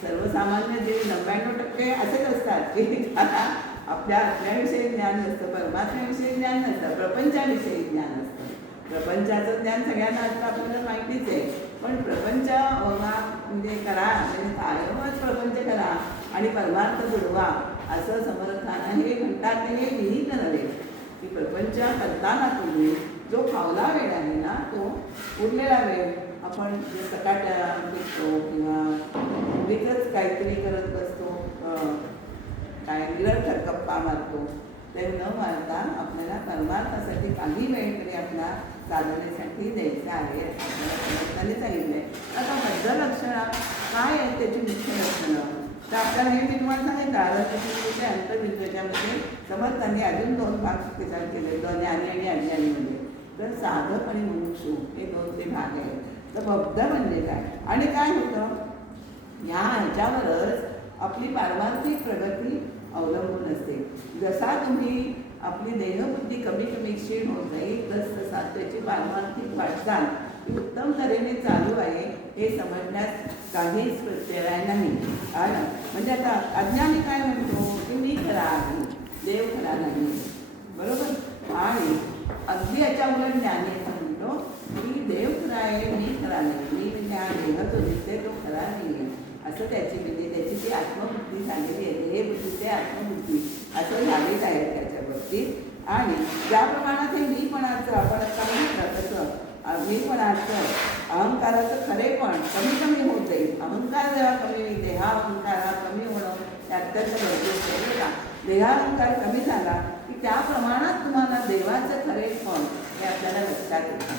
सर्वसामान्य जे 99% असेच असतात की त्याला आपल्याविषयी ज्ञान नसतं, परमात्म्याविषयी ज्ञान नसतं, प्रपंचाविषयी ज्ञान असतं. प्रपंचाचं ज्ञान सगळ्यांना असतं आपल्याला माहितीच आहे. पण प्रपंच म्हणजे करा, म्हणजे कायमच प्रपंच करा आणि परमार्थ जुळवा असं समर्थांना हे म्हणतात. हे विहित नव्हे की प्रपंच करताना तुम्ही जो फावला वेळ आहे ना तो उरलेला वेळ आपण जे सकाट विकतो किंवा उगीचच काहीतरी करत बसतो, काय निरर्थक गप्पा मारतो, ते न मारता आपल्याला परमार्थासाठी काही वेळ तरी आपला साधनेसाठी द्यायचं आहे आपल्याला समर्थांनी सांगितलंय. आता बद्ध लक्षणं काय आहेत त्याची मुख्य लक्षणं तर आपल्याला हे मी तुम्हाला सांगितलं. आरंभबिंदू ते अंतबिंदू याच्यामध्ये समर्थांनी अजून 2 भाग विचार केले, ज्ञानी आणि अज्ञानीमध्ये. तर साधक आणि मुमुक्षु हे 2 ते भाग आहेत. तर बद्ध म्हणजे काय आणि काय होतं ह्याच्यावरच आपली पारमार्थिक प्रगती अवलंबून असते. जसा तुम्ही आपली देहबुद्धी कमी कमी क्षीण होत जाईल तसा त्याची पारमार्थिक वाटचाल उत्तम तऱ्हेने चालू आहे हे समजण्यास काहीच प्रत्यय नाही. म्हणजे आता अज्ञानी काय म्हणतो की मी खरा आहे, देव खरा नाही, बरोबर. आणि अगदी याच्या उलट ज्ञानी असं म्हणतो की देव खरा आहे, मी खरा नाही, मी म्हणजे हा देह तो दिसते तो खरा नाही आहे असं त्याची म्हणजे त्याची ती आत्मबुद्धी झालेली आहे. हे बुद्धी ते आत्मबुद्धी असं झालेलं आहे त्याच्या बाबतीत. आणि ज्या प्रमाणात हे मीपणाचं आपण आता म्हटलं तसं मीपणाचं अहंकाराचं खरेपण कमी कमी होत जाईल. अहंकार जेव्हा कमी होईल, देहाहंकार हा कमी होणं हे अत्यंत गरजेचं आहे का. देहाहंकार कमी झाला की त्या प्रमाणात तुम्हाला देवाचं खरेपण हे आपल्याला लक्षात येतं.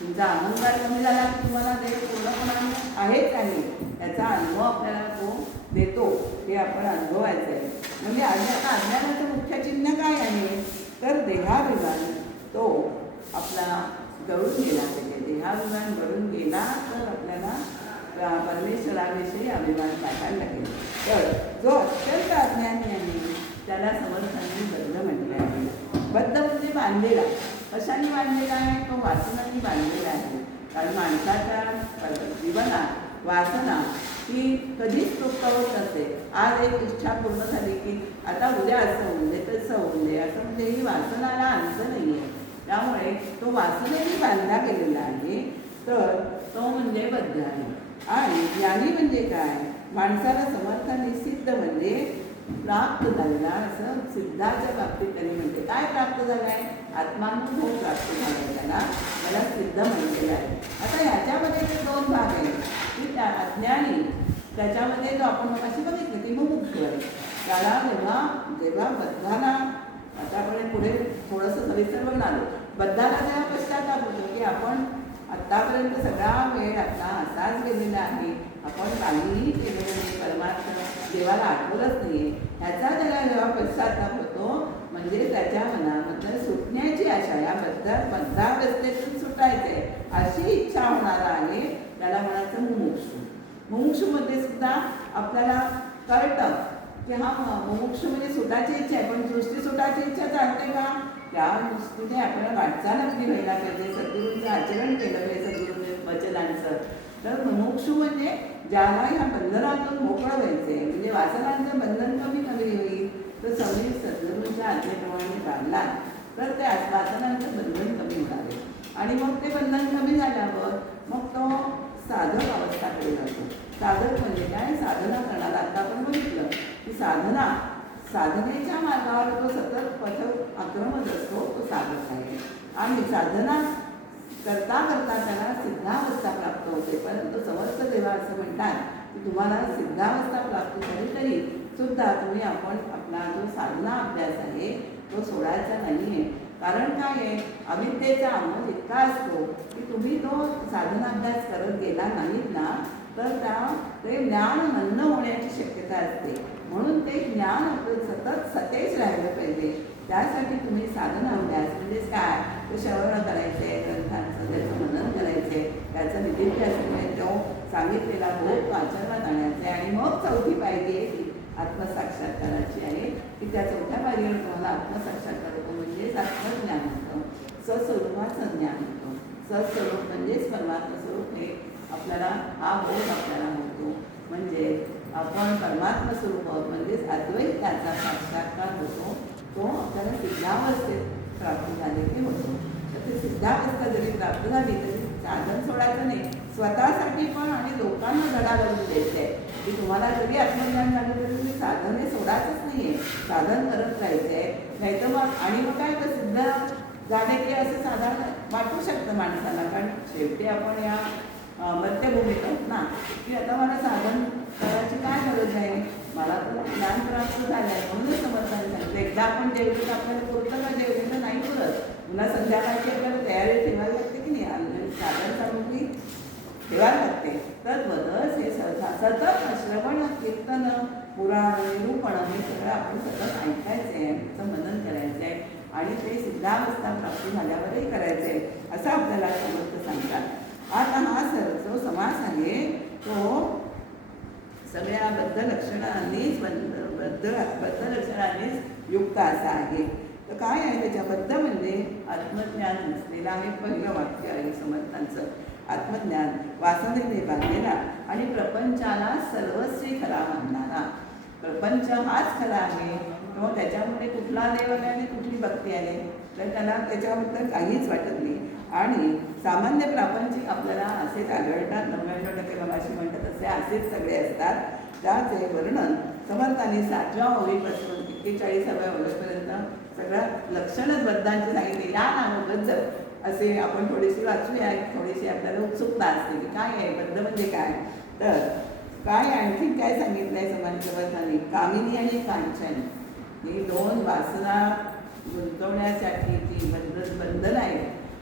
तुमचा अहंकार कमी झाला की तुम्हाला देव पूर्णपणाने आहेच आहे याचा अनुभव आपल्याला तो देतो, हे आपण अनुभवायचं आहे. म्हणजे अज्ञानाचं मुख्य चिन्ह काय आहे तर देहाभिमान तो आपला गळून गेला पाहिजे. देहाभिमान गळून गेला तर आपल्याला परमेश्वराविषयी अभिमान टाकायला लागेल. तर जो अत्यंत अज्ञानी आहे त्याला समर्थांनी बद्ध म्हटले आहे. बद्ध म्हणजे बांधलेला. कशाने बांधलेला आहे तो वासनांनी बांधलेला आहे. कारण माणसाच्या जीवनात वासना ही कधीच तृप्त होत नसते. आज एक इच्छा पूर्ण झाली की आता उद्या असं होऊन दे, तसं होऊन दे, असं म्हणजे ही वासनाला अंत नाही आहे. त्यामुळे तो वासनेने बांधला गेलेला आहे, तर तो म्हणजे बद्ध आहे. आणि ज्ञानी म्हणजे काय? माणसाला समर्थाने सिद्ध म्हणजे प्राप्त झालेला, असं सिद्धाच्या बाबतीत त्यांनी म्हणते. काय प्राप्त झालं आहे? आत्मानुभव प्राप्त झाला आहे त्याला सिद्ध म्हटलेलं आहे. आता ह्याच्यामध्ये दोन भाग आहेत की त्या अज्ञानी, त्याच्यामध्ये जो आपण अशी बघितलं की मुमुक्षु आहे, त्याला जेव्हा बद्धाला, आता आपण पुढे थोडंसं सविस्तर बघणार आहोत, बद्धाला जेव्हा पश्चाताप होतो की आपण आत्तापर्यंत सगळा वेळ आपला असाच गेलेला आहे, आपण काहीही केलेलं नाही, परमात्मा देवाला आठवलंच नाही, ह्याचा त्याला जेव्हा पश्चाताप होतो, म्हणजे त्याच्या मनामधलं सुटण्याची आशा, या बद्धावस्थेतून सुटायचे अशी इच्छा होणार आहे, त्याला म्हणायचं मुमुक्षु. मुमुक्षुमध्ये सुद्धा आपल्याला कळतं की हा मुमुक्षु म्हणजे सुटायची इच्छा आहे, पण सृष्टी सुटायची इच्छा चालते का? त्या दृष्टीने आपल्याला वाटचाल आपली व्हायला पाहिजे, सद्गुरूंचं आचरण केलं पाहिजे, सद्गुरूंच्या वचनांचं. तर मुमुक्षु म्हणजे ज्याला ह्या बंधनातून मोकळं व्हायचे, म्हणजे वासनांचं बंधन कमी होईल, तर सगळी सद्गुरूंच्या आज्ञेप्रमाणे चालला तर त्या वासनांचं बंधन कमी होणार आहे. आणि मग ते बंधन कमी झाल्यावर मग तो साधक अवस्थाकडे जातो. साधक म्हणजे काय? साधना करणारा. आता आपण बघितलं की साधनेच्या मार्गावर तो सतत पथ आक्रमत असतो, तो साधक आहे. आणि साधना करता करता त्याला सिद्धावस्था प्राप्त होते. परंतु समर्थ देवा असं म्हणतात की तुम्हाला सिद्धावस्था प्राप्त झाली तरी सुद्धा तुम्ही आपला जो साधना अभ्यास आहे तो सोडायचा नाही आहे. कारण काय आहे? अविद्येचा अंमल इतका असतो की तुम्ही तो साधनाभ्यास करत गेला नाहीत ना, तर ते ज्ञान मंद होण्याची शक्यता असते. म्हणून ते ज्ञान आपलं सतत सतेज राहिलं पाहिजे. त्यासाठी तुम्ही साधना अभ्यास म्हणजेच काय? ते श्रवण करायचे, ग्रंथांचं त्याचं मनन करायचे, त्याचं निधिध्यासन तो सांगितलेला बोध आचरणात आणायचे. आणि मग चौथी पायरी आहे ती आत्मसाक्षात्काराची आहे की त्या चौथ्या पायरीवर तुम्हाला आत्मसाक्षात्कार होतो, म्हणजेच आत्मज्ञान होतं, सस्वरूपाचं ज्ञान होतं. सस्वरूप म्हणजेच परमात्मा स्वरूप हे आपल्याला हा बोध आपल्याला होतो, म्हणजे आपण परमात्मा स्वरूप आहोत, म्हणजेच अद्वैताचा साक्षात्कार होतो. तो आपल्याला सिद्धावस्थेत प्राप्त झाले की होतो. तर ते सिद्धावस्था जरी प्राप्त झाली तरी साधन सोडायचं नाही, स्वतःसाठी पण आणि लोकांना धडा लावून द्यायचं आहे की तुम्हाला जरी आत्मज्ञान झालं तरी तुम्ही साधने सोडायचंच नाही आहे, साधन करत राहायचं आहे. नाही तर मग आणि मग काय तर सिद्ध झाले की असं साधारण वाटू शकतं माणसाला, कारण शेवटी आपण या मध्यभूमीत आहोत ना, की आता मला साधन करायची काय गरज आहे, मला तर ज्ञान प्राप्त झालं आहे. म्हणूनच समर्थाने सांगितलं एकदा आपण जेवढं तर आपल्याला पुरतं का? जेवढं नाही पुरत, पुन्हा संध्याकाळची आपल्याला तयारी ठेवावी लागते की नाही, साधन सामुग्री ठेवावी लागते. तर बदस हे सतत श्रवण, कीर्तन, पुराण, निरूपण हे सगळं आपण सतत ऐकायचं आहे, त्याचं मनन करायचं आहे आणि ते सिद्धावस्था प्राप्त झाल्यावरही करायचं आहे असं आपल्याला समर्थ सांगतात. आता हा जो समास आहे तो सगळ्या बद्ध लक्षणांनीच बद्ध लक्षणांनीच युक्त असा आहे. तर काय आहे त्याच्याबद्ध म्हणजे आत्मज्ञान नसलेलं आहे पहिलं वाक्य आहे समर्थांचं. आत्मज्ञान वासनेने बांधलेला आणि प्रपंचाला सर्वस्वी खरा मानणारा. प्रपंच हाच खरा आहे, किंवा त्याच्यामध्ये कुठला देव आले आणि कुठली भक्ती आली तर त्याला त्याच्याबद्दल काहीच वाटत नाही. आणि सामान्य प्रापंचिक आपल्याला असेच आढळतात, 99% मगाशी म्हणतात असेच सगळे असतात. त्याचे वर्णन समर्थांनी 7व्या ओळीपासून 41व्या ओळीपर्यंत सगळं लक्षणच बद्धांची सांगितली. या नामबद्ध असे आपण थोडीशी वाचूया, थोडीशी आपल्याला उत्सुकता असते की काय आहे बद्ध म्हणजे काय. तर काय आणखी काय सांगितलं आहे समर्थांनी? कामिनी आणि कांचन ही दोन वासना गुंतवण्यासाठीची बंधन आहे,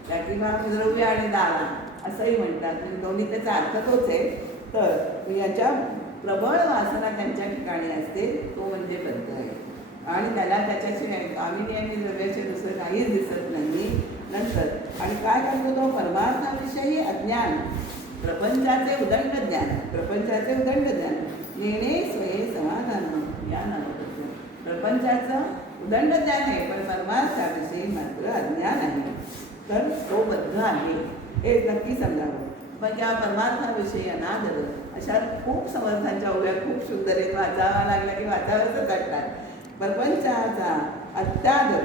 त्या किंवा द्रव्य आणि दारा असंही म्हणतात, म्हणजे दोन्ही त्याचा अर्थ तोच आहे. तर याच्या प्रबळ वासना त्यांच्या ठिकाणी असते, तो म्हणजे बद्ध आहे. आणि त्याला त्याच्याशिवाय कामिनी आणि द्रव्याचे दुसरं काहीच दिसत नाही. नंतर आणि काय करतो तो? परमार्थाविषयी अज्ञान, प्रपंचाचे उदंड ज्ञान, प्रपंचाचे उदंड ज्ञान, येणे स्वये समाधान या नावाबद्दल. प्रपंचाचं उदंड ज्ञान आहे, पण परमार्थाविषयी मात्र अज्ञान आहे. तर तो बद्ध आहे हे नक्की समजावं. पण त्या परमार्थाविषयी अनादर अशा खूप समर्थांच्या ओव्या खूप सुंदर आहेत. वाचावा लागला की वाचावरच वाटतात. प्रपंचाचा अत्यादर,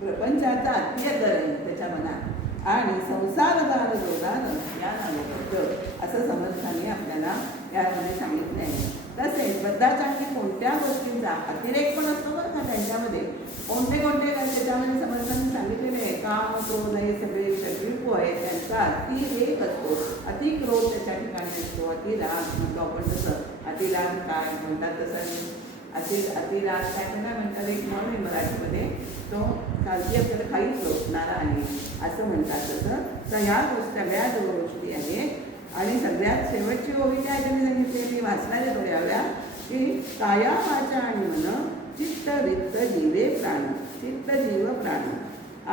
प्रपंचाचा अत्यादर आहे त्याच्या मनात आणि संसारदार जोरानं या नामबद्ध असं समर्थांनी आपल्याला यामध्ये सांगितलं आहे. तसेच बद्धाचांनी कोणत्या गोष्टींचा अतिरेक पण असतो बरं का त्यांच्यामध्ये. कोणते कोणते त्याच्यामध्ये समर्थांनी सांगितलेले आहे. काम क्रोध हे सगळे षड्रिपू आहेत त्यांचा अतिरेक असतो. अतिक्रोध त्याच्या ठिकाणी असतो. अतिराग म्हणतो आपण तसं. अतिराग काय म्हणतात तसं अतिराग काय म्हणतात एक म्हण आहे मराठीमध्ये. तो कालची आपल्याला काही लोटणारा आहे असं म्हणतात तसं. तर ह्या सगळ्या जो गोष्टी आहेत आणि सगळ्यात शेवटची ओवी काय त्यांनी सांगितली मी वाचणारे थोड्या वेळा की काया वाचा आणि मन चित्त वित्त जीवे प्राण, चित्त जीव प्राण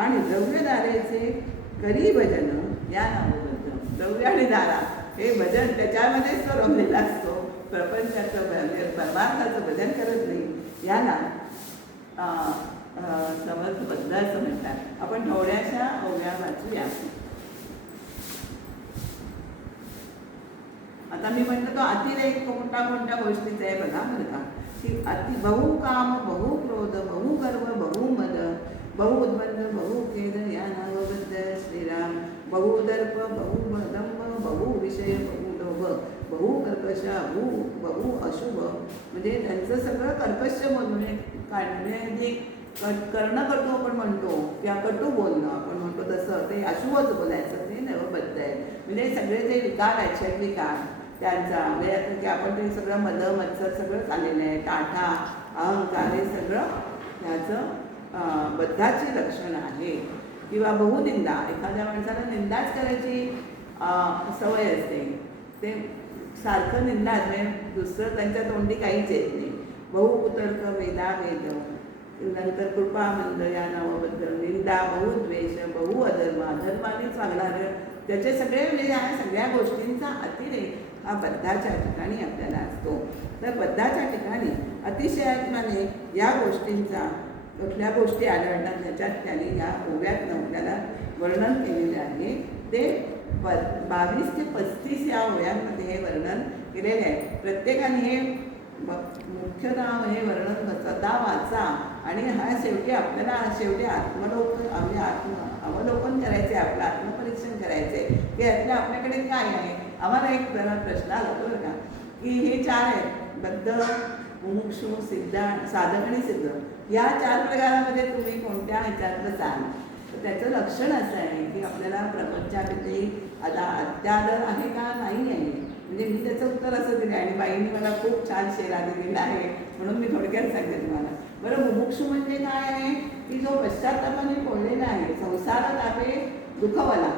आणि द्रव्यदारेचे करी भजन या नामबद्ध. द्रव्य आणि दारा हे भजन त्याच्यामध्येच तो रमलेला असतो. प्रपंचाचं परमार्थाचं भजन करत नाही. याला समर्थबद्ध असं म्हणतात. आपण थोड्याशा ओव्या वाचूया. आता मी म्हटलं तो अतिरेक कोणत्या गोष्टीचा आहे बघा बरं का की बहु काम बहु क्रोध बहु गर्व बहु मद बहु उद्बंध बहु खेद या नामबद्ध श्रीराम. बहु दर्प बहु दंभ बहु विषय बहु लोभ बहु कर्कश बहु अशुभ. म्हणजे त्यांचं सगळं कर्कश बोलणे काढणे कर्णकटू आपण म्हणतो किंवा कटू बोलणं आपण म्हणतो तसं ते अशुभच बोलायचं ते नवबद्ध आहे. म्हणजे सगळे जे विकार आहेत षड्विकार त्यांचा म्हणजे की आपण ते सगळं मत्सर सगळं चाललेलं आहे. टाटा अहंकार हे सगळं त्याचं बद्धाची लक्षणं आहे. किंवा बहुनिंदा एखाद्या माणसाला निंदाच करायची सवय असते. ते सारखं निंदाच म्हणजे दुसरं त्यांच्या तोंडी काहीच येत नाही. बहुकुतर्क वेदावेद नंतर कृपामंद या नावाबद्दल निंदा बहुद्वेष बहु अधर्म अधर्मानेच वागणारं त्याचे सगळे म्हणजे या सगळ्या गोष्टींचा अतिरेक हा बद्धाच्या ठिकाणी आपल्याला असतो. तर बद्धाच्या ठिकाणी अतिशयात्माने या गोष्टींचा कुठल्या गोष्टी आढळतात ज्याच्यात त्यांनी या ओव्यातनं आपल्याला वर्णन केलेले आहे. ते 22 ते 35 या ओव्यांमध्ये हे वर्णन केलेले आहे. प्रत्येकाने हे मुख्यतः हे वर्णन स्वतः वाचा आणि हा शेवटी आपल्याला शेवटी अवलोकन करायचे आपलं आत्मपरीक्षण करायचे की यातलं आपल्याकडे काय आहे. आम्हाला एक प्रश्न आला बरं का की हे 4 आहेत बद्ध मुमुक्षु सिद्ध साधक आणि सिद्ध. या 4 प्रकारामध्ये तुम्ही कोणत्या ह्याच्यात जाल. तर त्याचं लक्षण असं आहे की आपल्याला प्रपंचाविषयी आता अत्यादर आहे का नाही आहे. म्हणजे मी त्याचं उत्तर असं दिलं आणि बाईंनी मला खूप छान शेरा दिलेला आहे म्हणून मी थोडक्यात सांगते तुम्हाला. बरं मुमुक्षु म्हणजे काय आहे की जो पश्चात्तापाने पोळलेला आहे संसारात आपे दुःखवला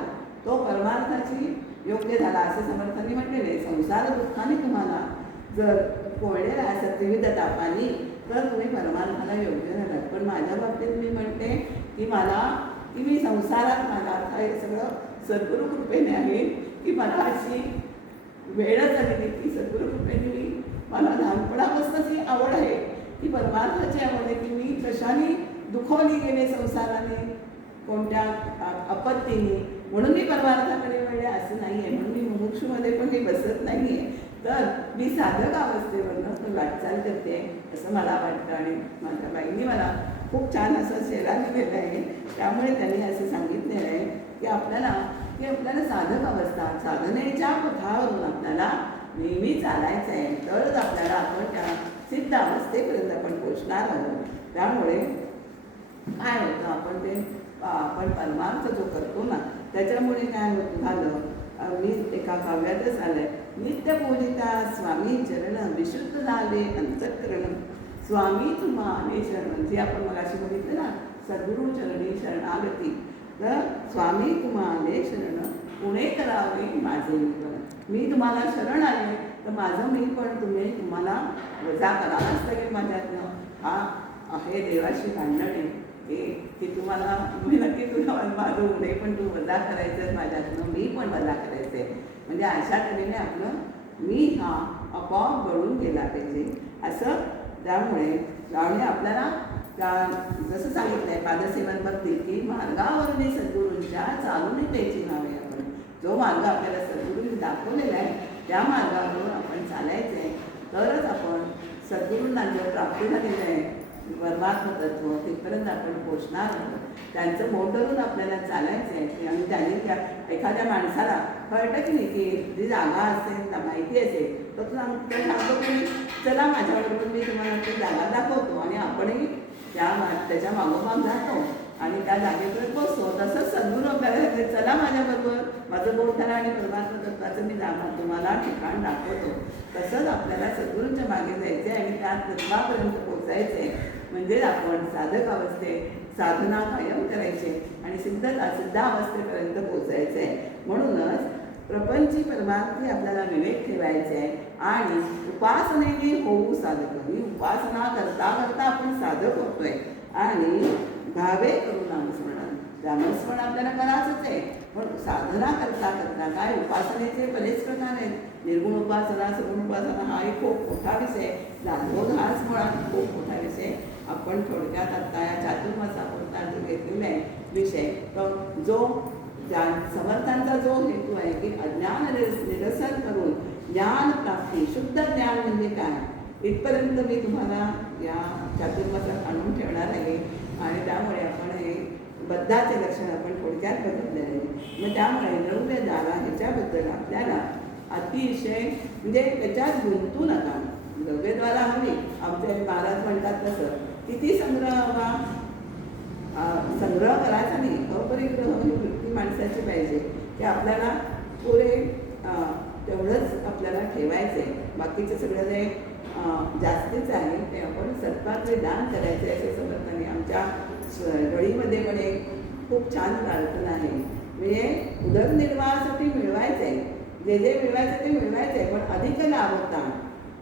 तो परमार्थाची योग्य झाला असं समर्थांनी म्हटलेलं आहे. संसार दुःखाने तुम्हाला जर पोळलेला असत विविध तापांनी तर तुम्ही परमार्थाला योग्य झालात. पण माझ्या बाबतीत मी म्हणते की मी संसारात मला हे सगळं सद्गुरु कृपेने आहे की मला अशी वेळच आली की सद्गुरु कृपेने मला लहानपणापासूनच ही आवड आहे की परमार्थाची आवड आहे की मी कशाने दुखवली गेले संसाराने कोणत्या आपत्तीने म्हणून मी परमार्थाकडे वळले असं नाही आहे. म्हणून मी मुमुक्षुमध्ये पण मी बसत नाही आहे. तर मी साधक अवस्थेवरनं वाटचाल करते असं मला वाटतं. आणि माझ्या बाईंनी मला खूप छान असं शेरा दिलेला आहे. त्यामुळे त्यांनी असं सांगितलेलं आहे की आपल्याला साधक अवस्था साधनेच्या पथावरून आपल्याला नेहमी चालायचं आहे. तरच आपल्याला आपण त्या सिद्ध अवस्थेपर्यंत आपण पोचणार आहोत. त्यामुळे काय होतं आपण परमार्थ जो करतो ना त्याच्यामुळे काय झालं. मी एका काव्यातच आलंय नित्य पूजिता स्वामी चरण विशुद्ध झाले अंतःकरण स्वामी तुम्हाने शरण. जे आपण मगाशी बघितलं ना सद्गुरु चरणी शरणागती. तर स्वामी तुम्हाने शरण पुणे करावे माझे मीपण. मी तुम्हाला शरण आले तर माझं मी पण तुम्हाला वजा करावाच लागेल माझ्यातनं. हा आहे देवाशी भांडण आहे की तुम्हाला मी नक्की तुला माझं उणे पण तू वजा करायचं माझ्यातनं मी पण वजा करायचं आहे. म्हणजे अशा तऱ्हेने आपलं मी हा आपोआप गळून गेला पाहिजे असं. त्यामुळे आपल्याला जसं सांगितलं आहे पादसेवन भक्ती की मार्गावरून सद्गुरूंच्या चालून त्याची नावे आपण जो मार्ग आपल्याला सद्गुरूंनी दाखवलेला आहे त्या मार्गावरून आपण चालायचं आहे. तरच आपण सद्गुरूंना जर प्राप्ती झालेली आहे परमात्म तत्व तिथपर्यंत आपण पोचणार आहोत. त्यांचं बोट धरून आपल्याला चालायचं आहे. आणि त्यांनी त्या एखाद्या माणसाला कळतं की नाही की जी जागा असेल माहिती असेल तर तो सांगतो की चला माझ्याबरोबर मी तुम्हाला ती जागा दाखवतो आणि आपणही त्याच्या मागोमाग जातो आणि त्या जागेपर्यंत पोचतो. तसंच सद्गुरू आपल्याला सांगते चला माझ्याबरोबर माझं बोट धरा आणि परमात्मा तत्वाचं मी जागा तुम्हाला ठिकाण दाखवतो. तसंच आपल्याला सद्गुरूंच्या मागे जायचं आहे आणि त्या तत्वापर्यंत पोचायचं आहे. म्हणजे आपण साधक अवस्थेत साधना कायम करायची आणि सिद्ध अवस्थेपर्यंत पोचायचं आहे. म्हणूनच प्रपंची परमार्थी आपल्याला विवेक ठेवायचे आहे आणि उपासनेने होऊ साधक. ही उपासना करता करता आपण साधक होतोय आणि भावे करू नामस्मरण. नामस्मरण आपल्याला करायचंच आहे. पण साधना करता करता काय उपासनेचे बरेच प्रकार आहेत. निर्गुण उपासना, सगुण उपासना हा एक खूप मोठा विषय. दासबोध हाच मुळात खूप मोठा विषय. आपण थोडक्यात आता या चातुर्मासापुरता जो घेतलेला आहे विषय तो जो समर्थांचा जो हेतू आहे की अज्ञान निरसन करून ज्ञान प्राप्ती, शुद्ध ज्ञान म्हणजे काय इथपर्यंत मी तुम्हाला या चातुर्मासात आणून ठेवणार आहे. आणि त्यामुळे आपण हे बद्धाचे लक्षण आपण थोडक्यात बघितले आहे. मग त्यामुळे द्रव्य द्वारा ह्याच्याबद्दल आपल्याला अतिशय म्हणजे त्याच्यात गुंतू नका. द्रव्यद्वारा हवी आमचे महाराज म्हणतात तसं किती संग्रह हवा, संग्रह करायचा नाही. अपरिग्रह ही वृत्ती माणसाची पाहिजे की आपल्याला पुरे तेवढंच आपल्याला ठेवायचं आहे. बाकीचं सगळं जे जास्तीच आहे ते आपण सत्पात्रे दान करायचे असे समर्थाने आमच्या गळीमध्ये पण एक खूप छान प्रार्थना आहे. म्हणजे उदरनिर्वाहासाठी मिळवायचं आहे. जे जे मिळवायचं ते मिळवायचं आहे पण अधिक लाभ होता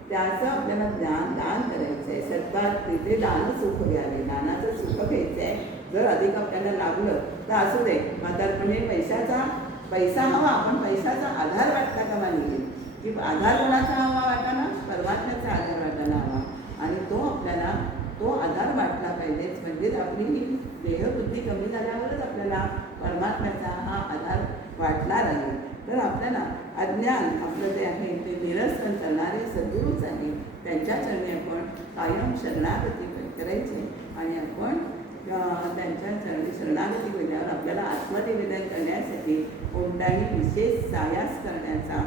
त्याचं आपल्याला दान करायचं आहे. सत्पात तिथे दान सुख घ्यावे, दानाचं सुख घ्यायचं आहे. जर अधिक आपल्याला लागलं तर असू दे. म्हातारपणे पैसा हवा पण पैशाचा आधार वाटता कामा नये की आधार कोणाचा हवा वाटाना, परमात्म्याचा आधार वाटायला हवा आणि तो आपल्याला तो आधार वाटला पाहिजेच. म्हणजेच आपली ही देहबुद्धी कमी झाल्यावरच आपल्याला परमात्म्याचा हा आधार वाटणार आहे. तर आपल्याला अज्ञान आपलं जे आहे ते निरसन करणारे सद्गुरूच आहे. त्यांच्या चरणी आपण कायम शरणागती करायची आणि आपण त्यांच्या चरणी शरणागती केल्यावर आपल्याला आत्मनिवेदन करण्यासाठी कोणताही विशेष सायास करण्याचा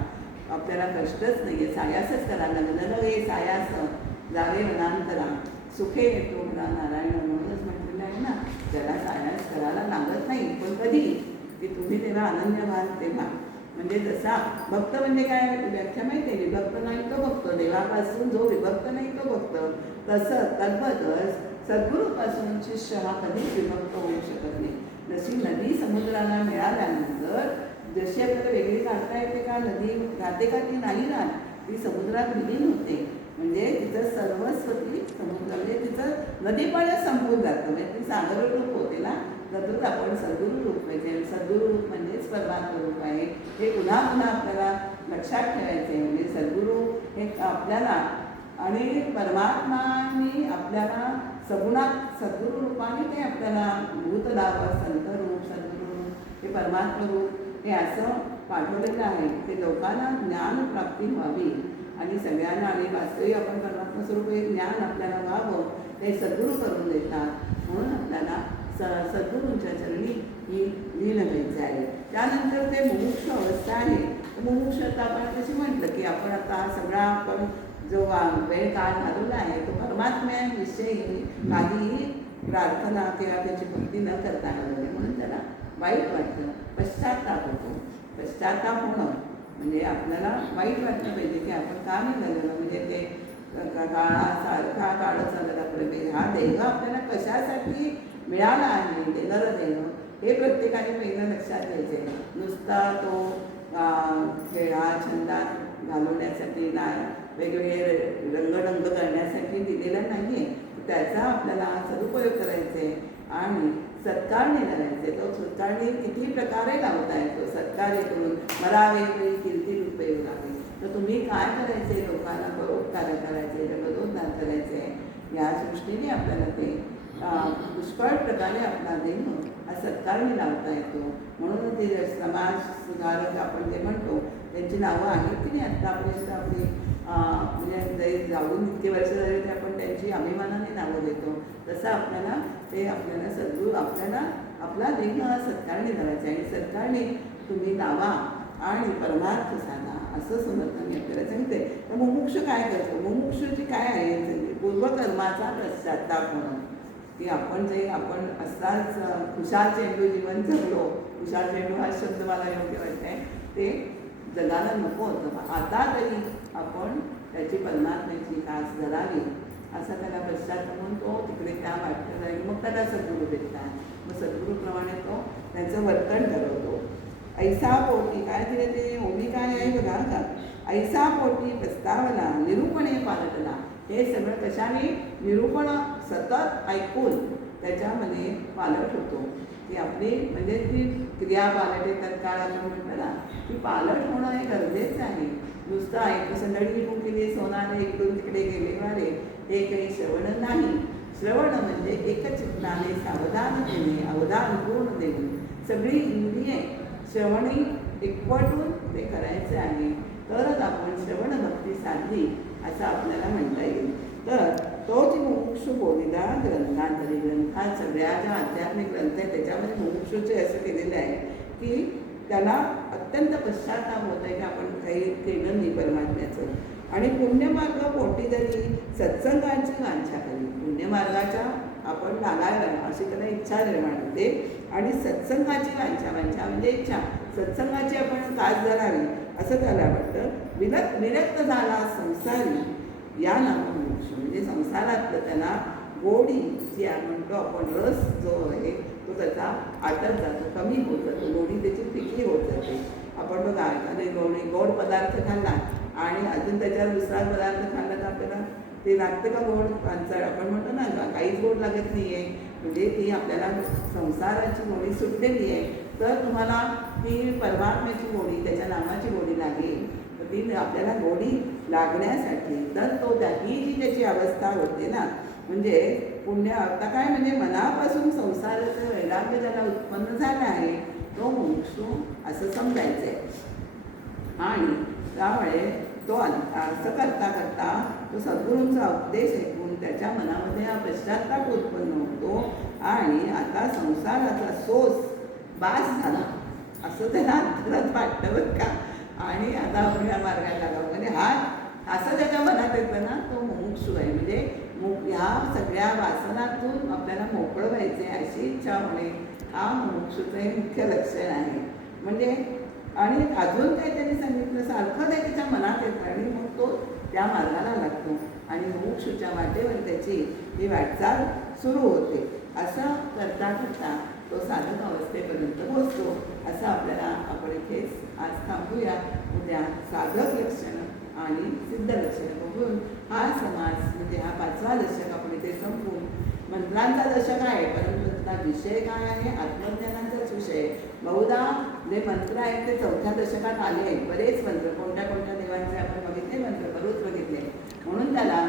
आपल्याला कष्टच नाही आहे. सायासच करायला लागलं. हे सायास जावे वनांतरा सुखे येतो म्हणा नारायण म्हणूनच म्हटलेलं आहे ना. त्याला सायास करायला लागत नाही. पण कधी की तुम्ही तेव्हा अनन्य व्हाल तेव्हा. म्हणजे जसा भक्त म्हणजे काय व्याख्या माहिती आहे. विभक्त नाही तो भक्त, देवापासून जो विभक्त नाही तो भक्त. तसं तद्वतच सद्गुरूपासून शिष्य हा कधीच विभक्त होऊ शकत नाही. जशी नदी समुद्राला मिळाल्यानंतर जशी आपल्याला वेगळी काढता येते का नदी राहते का ती नाही राहत, ती समुद्रात विलीन होते. म्हणजे तिचं सर्वस्व ती समुद्र म्हणजे तिचं नदी पण संपून जातं. म्हणजे ती सागर रूप होते ना. तसंच आपण सद्गुरू रूप पाहिजे. सद्गुरू रूप म्हणजेच परमात्मा रूप आहे. हे पुन्हा पुन्हा आपल्याला लक्षात ठेवायचे. म्हणजे सद्गुरू हे आपल्याला आणि परमात्माने आपल्याला सगुणात सद्गुरू रूपाने ते आपल्याला भूतलावर संत रूप सद्गुरू रूप हे परमात्मा रूप हे असं पाठवलेलं आहे. ते लोकांना ज्ञानप्राप्ती व्हावी आणि सगळ्यांना आणि वास्तविक आपण परमात्मा स्वरूप हे ज्ञान आपल्याला व्हावं ते सद्गुरू करून देतात. म्हणून आपल्याला सद्गुरूंच्या चरणी ही लीन व्हायचं आहे. त्यानंतर ते मुमुक्ष अवस्था आहे. मुमुक्षता आपण कशी म्हटलं की आपण आता सगळा आपण जो वेळ काळ घालवला आहे तो परमात्म्याविषयी काहीही प्रार्थना किंवा त्याची भक्ती न करता घालवली म्हणून त्याला वाईट वाटलं. पश्चाताप होतो. पश्चाताप होणं म्हणजे आपल्याला वाईट वाटलं पाहिजे की आपण का नाही घालवलं. म्हणजे ते काळासारखा काळ चालला प्रवेश हा देह आपल्याला कशासाठी मिळाला आहे. नरदेह हे प्रत्येकाने पहिलं लक्षात घ्यायचे. नुसता तो खेळा छंदात घालवण्यासाठी नाही, वेगवेगळे रंगढंग करण्यासाठी दिलेला नाही आहे. त्याचा आपल्याला सदुपयोग करायचा आहे आणि सत्कारणे करायचे. तो सत्कारणे किती प्रकारे लावता येतो. सत्कार्य करून मला वेगवेगळी कीर्ती उपयोग लावे. तर तुम्ही काय करायचे लोकांना परोपकार करायचे, जगदोद्धार करायचे. या सृष्टीने आपल्याला ते पुष्कळ प्रकारे आपला देह हा सत्कारणे लावता येतो. म्हणून ते समाज सुधारक आपण जे म्हणतो त्यांची नावं आहेत की नाही आत्तापर्यंत आपली म्हणजे जे जाऊन इतके वर्ष झाले ते आपण त्यांची अभिमानाने नावं देतो. तसं आपल्याला ते आपल्याला सद्गुरू आपल्याला आपला देह सत्कारणी करायचा आणि सत्कारणी तुम्ही लावा आणि परमार्थ साधा असं समर्थ मी आपल्याला सांगते. तर मुमुक्ष काय करतो? मुमुक्षुची काय आहे? पूर्वकर्माचा पश्चाताप म्हणून की आपण जे आपण असाच खुशाल चेंडू जीवन जगलो. खुशाल चेंडू हा शब्द मला योग्य वाटत आहे. ते जगाला नको होतं. आता तरी आपण त्याची परमात्म्याची कास धरावी असा त्याला पश्चाताप म्हणून तो तिकडे त्या वाटतं जाईल. मग त्याला सद्गुरू भेटतात. मग सद्गुरूप्रमाणे तो त्यांचं वर्तन ठरवतो. ऐसा पोटी काय दिले ते ओमी काय आहे बघा का? ऐसा पोटी प्रस्तावला निरूपणे पालटला. हे सगळं कशाने? निरूपण सतत ऐकून त्याच्यामध्ये पालट होतो. ती आपली म्हणजे ती क्रिया पालटे तत्काळ आपण म्हटलं ना, ती पालट होणं हे गरजेचं आहे. नुसतं ऐकून संदडी केली सोनाने इकडून तिकडे गेले वारे हे काही श्रवण नाही. श्रवण म्हणजे एकचित्ताने सावधानतेने अवधान पूर्ण देणे. सगळी इंद्रिये श्रवणी एकवटून ते करायचे आहे. तरच आपण श्रवण भक्ती साधली असं आपल्याला म्हणता येईल. तर तोच मुमुक्षू बोलीला ग्रंथांतरी ग्रंथात सगळ्या ज्या आध्यात्मिक ग्रंथ आहेत त्याच्यामध्ये मुमुक्षूचे असं केलेलं आहे की त्याला अत्यंत पश्चाताप होत आहे की आपण काही केलं नाही परमात्म्याचं. आणि पुण्यमार्ग पोटी जरी सत्संगाची वांछा करी. पुण्यमार्गाच्या आपण लागायला अशी त्याला इच्छा निर्माण होते. आणि सत्संगाची वांछा म्हणजे इच्छा सत्संगाची आपण कास धरावी असं त्याला वाटतं. विरक्त झाला संसारी या नामं मोक्ष म्हणजे संसारातलं त्याला गोडी जी म्हणतो आपण रस जो आहे तो त्याचा आटत जातो, कमी होत जातो. गोडी त्याची फिकी होत जाते. आपण बघा एखादे गोड पदार्थ खाल्ला आणि अजून त्याच्यावर दुसरा पदार्थ खाल्ला तर आपल्याला ते लागतं का गोड पांचट? आपण म्हणतो ना काहीच गोड लागत नाही आहे. म्हणजे ती आपल्याला संसाराची गोडी सुटलेली आहे. तर तुम्हाला ती परमात्म्याची गोडी त्याच्या नामाची गोडी लागेल. तर ती आपल्याला गोडी लागण्यासाठी तर ही जी त्याची अवस्था होते ना म्हणजे पुण्य आता काय म्हणजे मनापासून संसाराचं वैराग्य ज्याला उत्पन्न झालं आहे तो मोक्ष असं समजायचं आहे. आणि त्यामुळे तो असं करता करता तो सद्गुरूंचा उपदेश ऐकून त्याच्या मनामध्ये हा पश्चाताप उत्पन्न होतो. आणि आता संसाराचा सोस बास झाला असं त्याला अंतरात वाटतं बरं का. आणि आता आपण या मार्गाला लागावं म्हणजे हा असं त्याच्या मनात येतं ना तो मुमुक्षू आहे. म्हणजे ह्या सगळ्या वासनातून आपल्याला मोकळं व्हायचं आहे अशी इच्छा होणे हा मुमुक्षूचं हे मुख्य लक्षण आहे. म्हणजे आणि अजून काही त्यांनी सांगितलं सारखं ते त्याच्या मनात येतं आणि मग तो त्या मार्गाला लागतो आणि मुमुक्षूच्या वाटेवर त्याची ही वाटचाल सुरू होते. असं करता करता तो साधक अवस्थेपर्यंत पोहोचतो. असं आपल्याला आपण इथेच आज थांबूया. उद्या साधक लक्षणं आणि सिद्ध लक्षणं बघून हा समाज म्हणजे हा 5वा दशक आपण इथे संपवून मंत्रांचा दशक आहे परंतु त्याचा विषय काय आहे? आत्मज्ञानाचाच विषय. बहुधा जे मंत्र आहेत ते 4थ्या दशकात आले आहेत. बरेच मंत्र कोणत्या कोणत्या देवांचे आपण बघितले मंत्र बरोच बघितले. म्हणून त्याला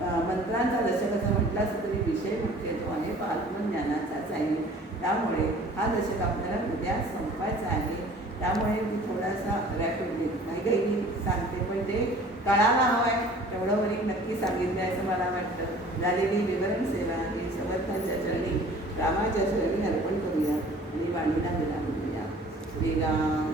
मंत्रांचा दशक असं म्हटलं असं तरी विषय मुख्य जो आहे तो आत्मज्ञानाचाच आहे. त्यामुळे हा दशक आपल्याला उद्या संपायचा आहे. त्यामुळे मी थोडासा रॅपिडली काही सांगते पण ते कळायला हवं आहे तेवढं वरी नक्की सांगितलं आहे असं मला वाटतं. झालेली विवरण सेवा ही समर्थांच्या चरणी रामाच्या चरणी अर्पण करूया आणि वाणीला विराम देऊया. श्रीराम